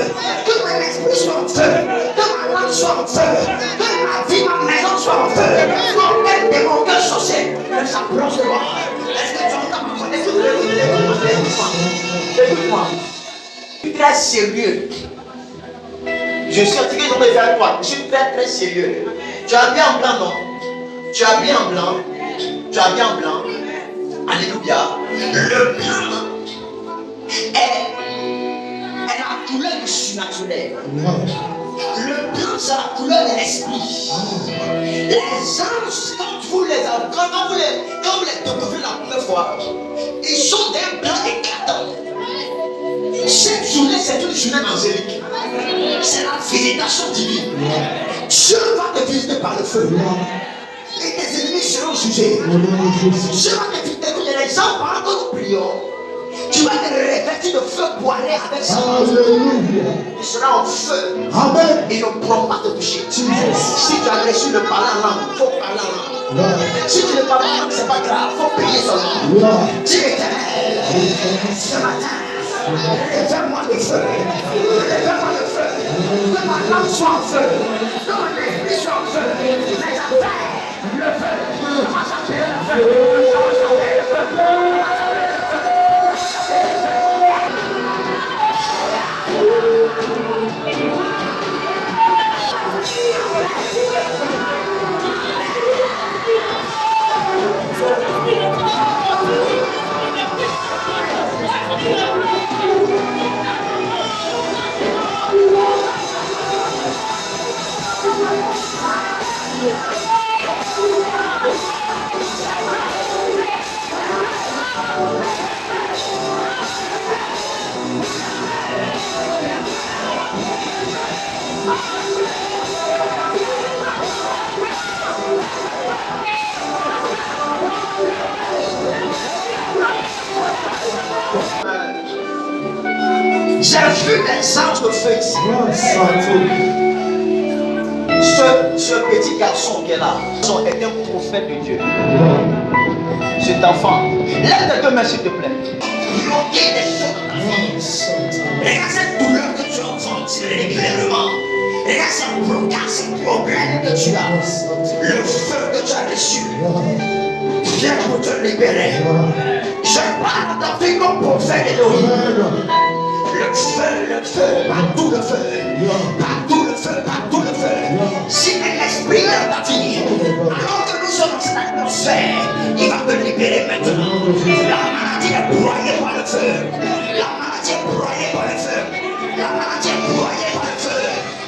Que mon esprit soit en feu. Que ma langue soit en feu. Que ma vie, ma maison soit en feu. Mon tête et mon cœur sorcier ne s'approchent de moi. Est-ce que tu entends ma voix? Est-ce que tu écoute-moi? Je suis très sérieux. Je suis fatigué de me faire toi. Je suis très très sérieux. Tu as bien en blanc, non? Tu as bien en blanc. Tu as bien en blanc. Alléluia. Le blanc est la couleur du surnaturel. Le blanc, c'est la couleur de l'esprit. Les anges, quand vous les découvrez la première fois, ils sont d'un blanc éclatant. Cette journée, c'est une journée angélique. C'est la visitation divine. Dieu va te visiter par le feu. Et tes ennemis seront jugés. Dieu va te visiter. Les gens, pendant que nous prions, tu vas te revêtir de feu pour aller avec ça. Tu seras en feu. Amen. Ils ne pourront pas te toucher. Si tu as reçu le parler en langue, il faut parler en langue. Si tu ne parles pas en langue, ce n'est pas grave, il faut prier seulement. Dis Éternel, ce matin, révèle-moi le feu. Révèle-moi le feu. Que ma langue soit en feu. Que mon esprit soit en feu. Mes affaires, le feu. Comment s'appeler le feu? Comment s'appeler le feu? J'ai vu des anges de feu ici. Ce petit garçon qui est là est un prophète de Dieu. Cet enfant, lève tes deux mains s'il te plaît. Bloquer des choses dans ta vie. Regarde cette douleur que tu entends régulièrement. Regarde ces blocages, ces problèmes que tu as. Le feu que tu as reçu. Viens pour te libérer. Je parle dans ta vie comme prophète Elohim. Le feu, partout le feu, partout le feu, partout le feu. Si un esprit est dans ta vie, alors que nous sommes dans cette atmosphère, il va te libérer maintenant. La maladie est broyée par le feu. La maladie est broyée par le feu. La maladie est broyée par le feu.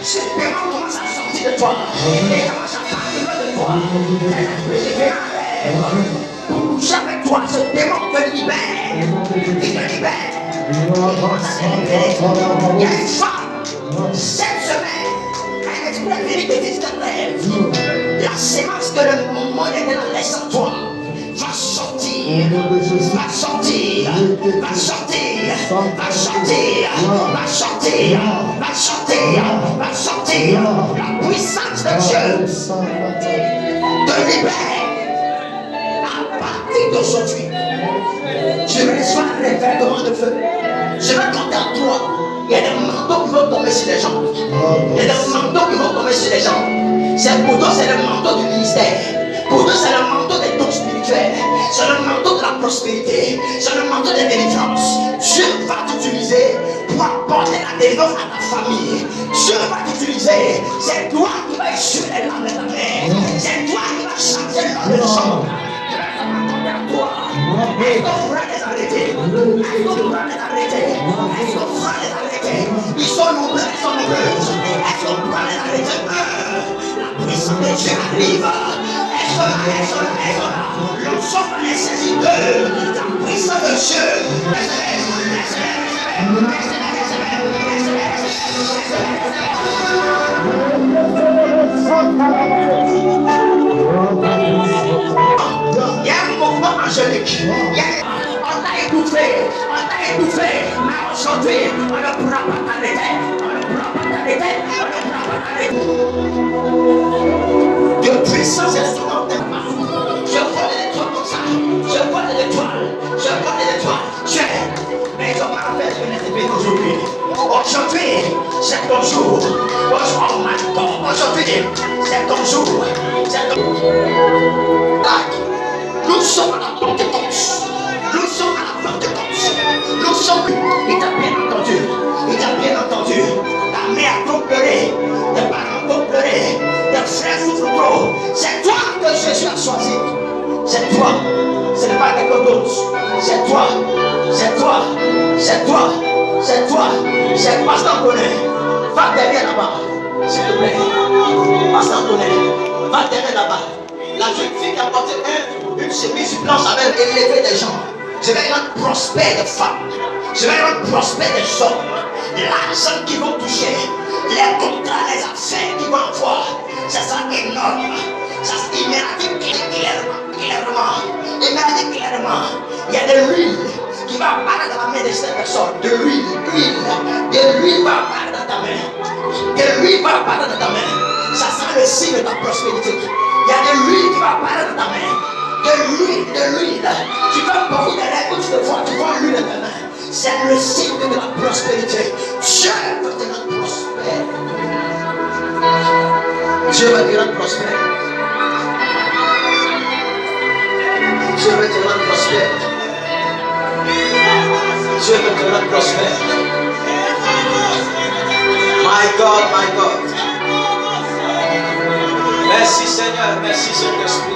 Ce démon commence à sortir de toi. Et commence à parler de toi. L'esprit vient en rêve. Pour coucher avec toi, ce démon te libère. Il te libère. Il y a une femme, cette semaine, un esprit vérité de visite rêve. La sémence que le moment éternel laisse en toi va sortir, va sortir, va sortir, va sortir, va sortir, va sortir, va sortir. La puissance de Dieu te libère. À partir d'aujourd'hui, je reçois un réveillement de feu. Je vais compter à toi. Il y a des manteaux qui vont tomber sur les gens. Il y a des manteaux qui vont tomber sur les gens. Pour toi, c'est le manteau du ministère. Pour toi, c'est le manteau des dons spirituels. C'est le manteau de la prospérité. C'est le manteau des délivrances. Dieu va t'utiliser pour apporter la délivrance à ta famille. Dieu va t'utiliser. C'est toi qui vas essuyer les larmes de ta mère. C'est toi qui vas changer l'ordre de sang. Est-ce qu'on pourra les arrêter? Est-ce qu'on pourra les arrêter? Est-ce qu'on pourra les arrêter? Ils sont nombreux, ils sont nombreux. Est-ce qu'on pourra les arrêter? La puissance de Dieu arrive. Est-ce qu'on a? L'onction va les saisir d'eux. La puissance de Dieu. Afrique. On t'a étouffé, mais aujourd'hui, on ne pourra pas t'arrêter. De puissance instrumentale. Je vois des étoiles comme ça. Je vois des étoiles. Mais ils ont pas fait ce que les aujourd'hui. Aujourd'hui, c'est ton jour. Oh my God. Aujourd'hui, c'est ton jour. Nous sommes à la Pentecôte. Il t'a bien entendu. Ta mère a pleuré. Tes parents ont pleuré. Tes frères souffrent trop. C'est toi que Jésus a choisi. C'est toi. Ce n'est pas quelqu'un d'autre. C'est toi. C'est Pasteur Antonin. Va derrière là-bas. S'il te plaît. Pasteur Antonin. Va derrière là-bas. La jeune fille qui a porté une chemise blanche avait élevé des gens. Je vais rendre prospère des femmes. Je vais rendre prospère des hommes. L'argent qu'ils vont toucher, les contrats, les affaires qu'ils vont avoir, ça sera énorme. Ça, il m'a dit clairement. Il y a de l'huile qui va apparaître dans la main de cette personne. De l'huile va apparaître dans ta main. Ça sera le signe de ta prospérité. Il y a de l'huile qui va apparaître dans ta main. De l'huile. Tu vas beaucoup de lèvres, tu vois l'huile dans ta main. C'est le signe de la prospérité. Dieu veut te rendre prospère. Dieu veut te rendre prospère. My God. Merci Seigneur, merci Saint-Esprit.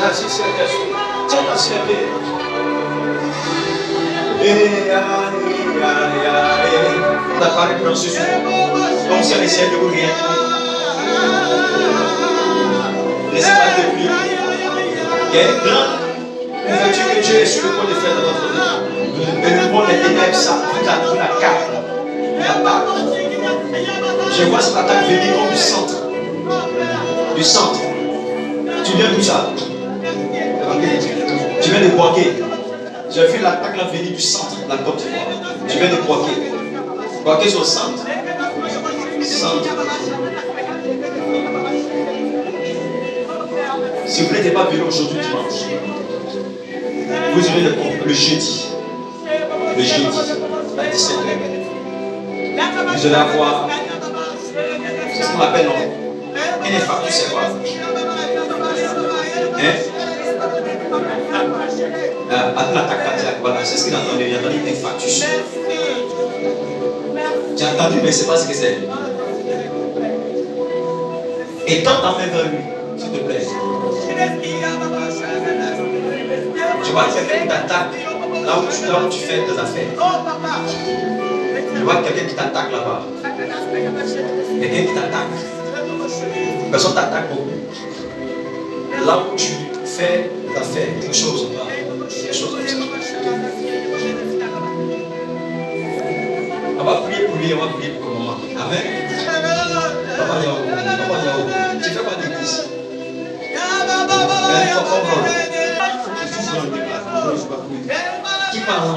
Merci Saint-Esprit. Tiens dans ce bébé. On a parlé pendant ce jour. Comme si on essayait de vous rien. Laissez pas de pluie. Il y a une grande ouverture que Dieu est sur le point de faire dans votre vie. Et le monde des ténèbres, ça vous la cape. Une attaque. Je vois cette attaque venir comme du centre. Tu viens d'où ça? Tu viens de Boaké. J'ai vu l'attaque là venir du centre de la Côte d'Ivoire. Tu viens de Boaké. Boaké c'est au centre. Si vous n'êtes pas venu aujourd'hui dimanche, vous irez le jeudi à 17h. Vous allez avoir ce qu'on appelle un infarctus, c'est quoi? L'attaque cardiaque, voilà, c'est ce qu'il a entendu. Il a entendu un infarctus. Tu as entendu, mais c'est pas ce que c'est. Et tends ta main vers lui, s'il te plaît. Tu vois quelqu'un qui t'attaque là où tu fais tes affaires. Tu vois quelqu'un qui t'attaque là-bas. Quelqu'un qui t'attaque. Personne t'attaque beaucoup. Là où tu fais tes affaires, quelque chose là. Quelque chose comme ça. On va prier pour lui, on va prier pour moi. Amen. Papa Yao, tu fais pas d'église. Qui parle là?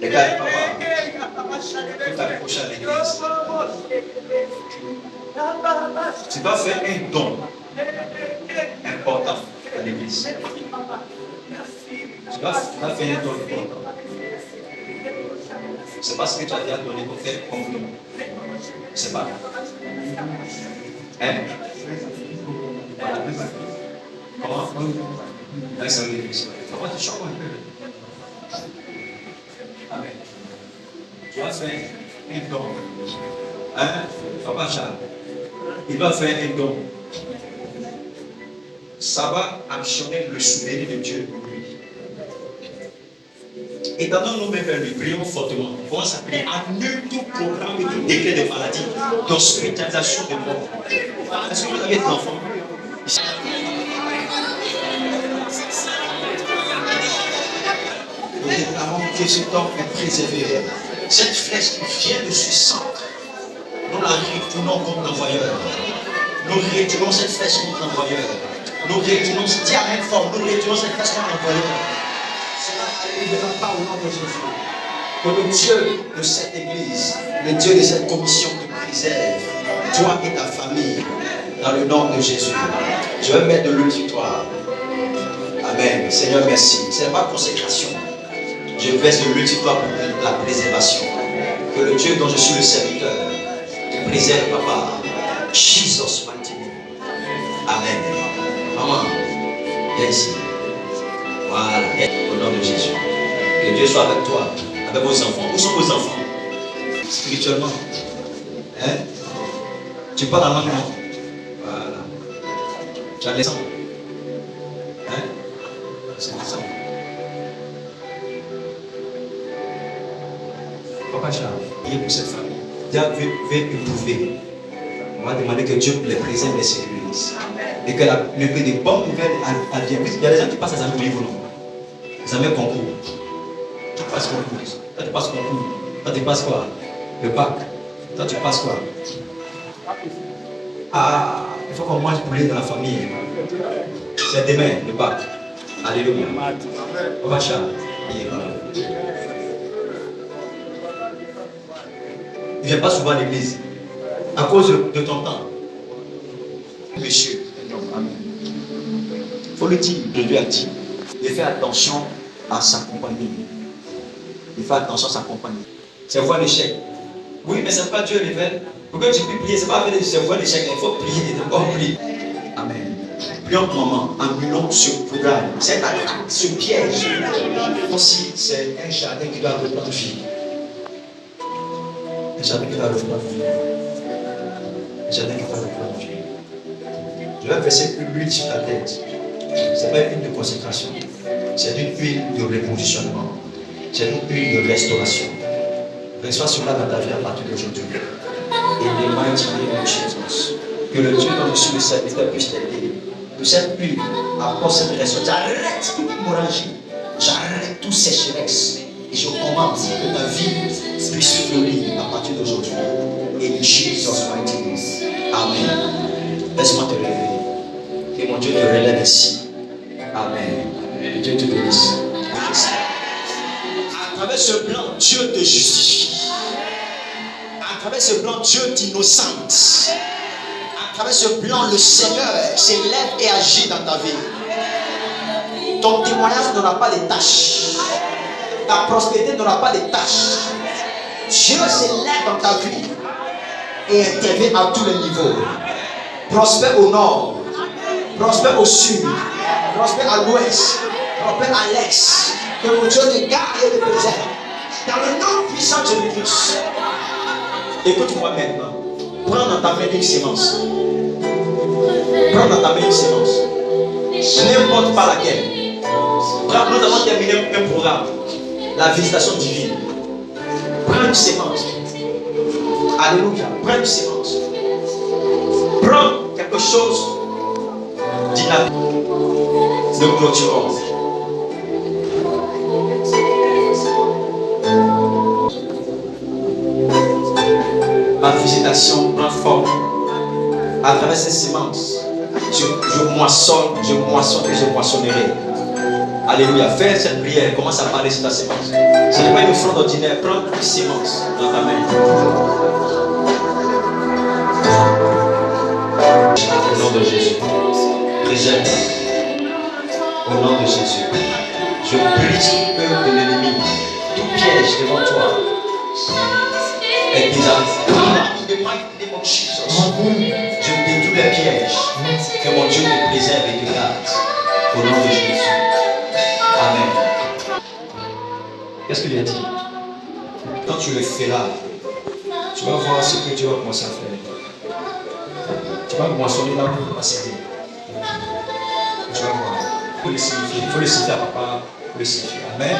Les gars, papa, tout accroché à l'église. Tu vas faire un don important à l'église. Tu vas faire un don important. C'est pas ce que tu as déjà donné pour faire compliment. C'est pas. Hein? Comment? Laisse l'église. Comment tu chantes un peu? Amen. Tu vas faire un don. Hein? Papa Charles, il va faire un don. Ça va actionner le souvenir de Dieu pour lui. Étendons-nous vers lui, prions fortement. On va s'appeler annule tout programme et tout décret de maladie, d'hospitalisation de mort. Est-ce que vous avez des enfants? Nous déclarons que cet homme est préservé. Cette flèche qui vient de ce centre, nous la retournons contre l'envoyeur. Nous retirons cette flèche contre l'envoyeur. Nous retirons cette diamètre fort. Nous retirons cette flèche contre l'envoyeur. Cela n'arrivera pas au nom de Jésus. Que le Dieu de cette église, le Dieu de cette commission te préserve, toi et ta famille, dans le nom de Jésus. Je vais mettre de l'huile sur toi. Amen. Seigneur, merci. Ce n'est pas consécration. Je verse de l'huile sur toi pour la préservation. Que le Dieu dont je suis le serviteur te préserve, papa. Jesus mighty name. Amen. Maman, viens ici. Voilà. Au nom de Jésus. Que Dieu soit avec toi, avec vos enfants. Où sont vos enfants? Spirituellement. Hein? Tu parles en langue, non? Voilà. Tu as les sangs. Hein? C'est les sangs. Papa Charles, priez pour cette famille. Dieu veut éprouver. On va demander que Dieu les préserve et les sécurise. Et que des bonnes nouvelles adviennent. Il y a des gens qui passent à examen au niveau, non? Examen concours. Tu passes concours. Toi, tu passes concours. Toi, tu passes quoi? Le bac. Toi, tu passes quoi? Ah, il faut qu'on mange poulet dans la famille. C'est demain, le bac. Alléluia. On va Charles. Il ne vient pas souvent à l'église. À cause de ton temps. Monsieur. Il faut le dire, de lui a dit. Il fait attention à sa compagnie. Il fait attention à sa compagnie. C'est voir l'échec. Oui, mais ce n'est pas Dieu révèle. Pourquoi tu peux prier? Ce n'est pas avec c'est voir l'échec. Il faut prier et d'abord prier. Amen. Prions pour maman. Annulons ce programme. Cette attaque, ce piège. Aussi, c'est un jardin qui doit reprendre vie. Un jardin qui doit reprendre vie. Un jardin qui doit reprendre vie. Je vais verser une huile sur ta tête. Ce n'est pas une huile de consécration. C'est une huile de repositionnement. C'est une huile de restauration. Reçois cela dans ta vie à partir d'aujourd'hui. Et les mighty name of Jesus. Que le Dieu dont je suis le serviteur puisse t'aider. Que cette huile apporte cette restauration. J'arrête toute hémorragie. J'arrête toute sécheresse. Et je commande que ta vie puisse fleurir à partir d'aujourd'hui. Et in Jesus mighty name. Amen. Laisse-moi te lever. Que mon Dieu te relève ici. Amen. Que Dieu te bénisse. À travers ce plan, Dieu te justifie. À travers ce plan, Dieu t'innocente. À travers ce plan, le Seigneur s'élève et agit dans ta vie. Ton témoignage n'aura pas de tâches. Ta prospérité n'aura pas de tâches. Dieu s'élève dans ta vie et intervient à tous les niveaux. Prospère au nord, prospère au sud, prospère à l'ouest, prospère à l'est. Que mon Dieu te garde et te préserve. Dans le nom puissant de Jésus-Christ. Écoute-moi maintenant. Prends dans ta main une sémence. Prends dans ta main une sémence. N'importe pas laquelle. Nous avons terminé un programme. La visitation divine. Prends une sémence. Alléluia. Prends une sémence. Prends quelque chose dynamique. Nous clôturons. Ma visitation prend forme. À travers ces semences, je moissonne et je moissonnerai. Alléluia. Fais cette prière. Commence à parler sur ta sémence. Ce n'est pas une offrande ordinaire. Prends une sémence dans ta main. Au nom de Jésus. Préserve. Au nom de Jésus. Je brise tout peur de l'ennemi. Tout piège devant toi. Et désarme. Je détruis les pièges. Que mon Dieu te préserve et te garde. Au nom de Jésus. Amen. Qu'est-ce qu'il a dit? Quand tu le feras, tu vas voir ce que Dieu va commencer à faire. Tu vas moissonner là où tu vas céder. Tu vas voir. Il faut le signifier. Il faut le signifier à papa. Il faut le signifier. Amen.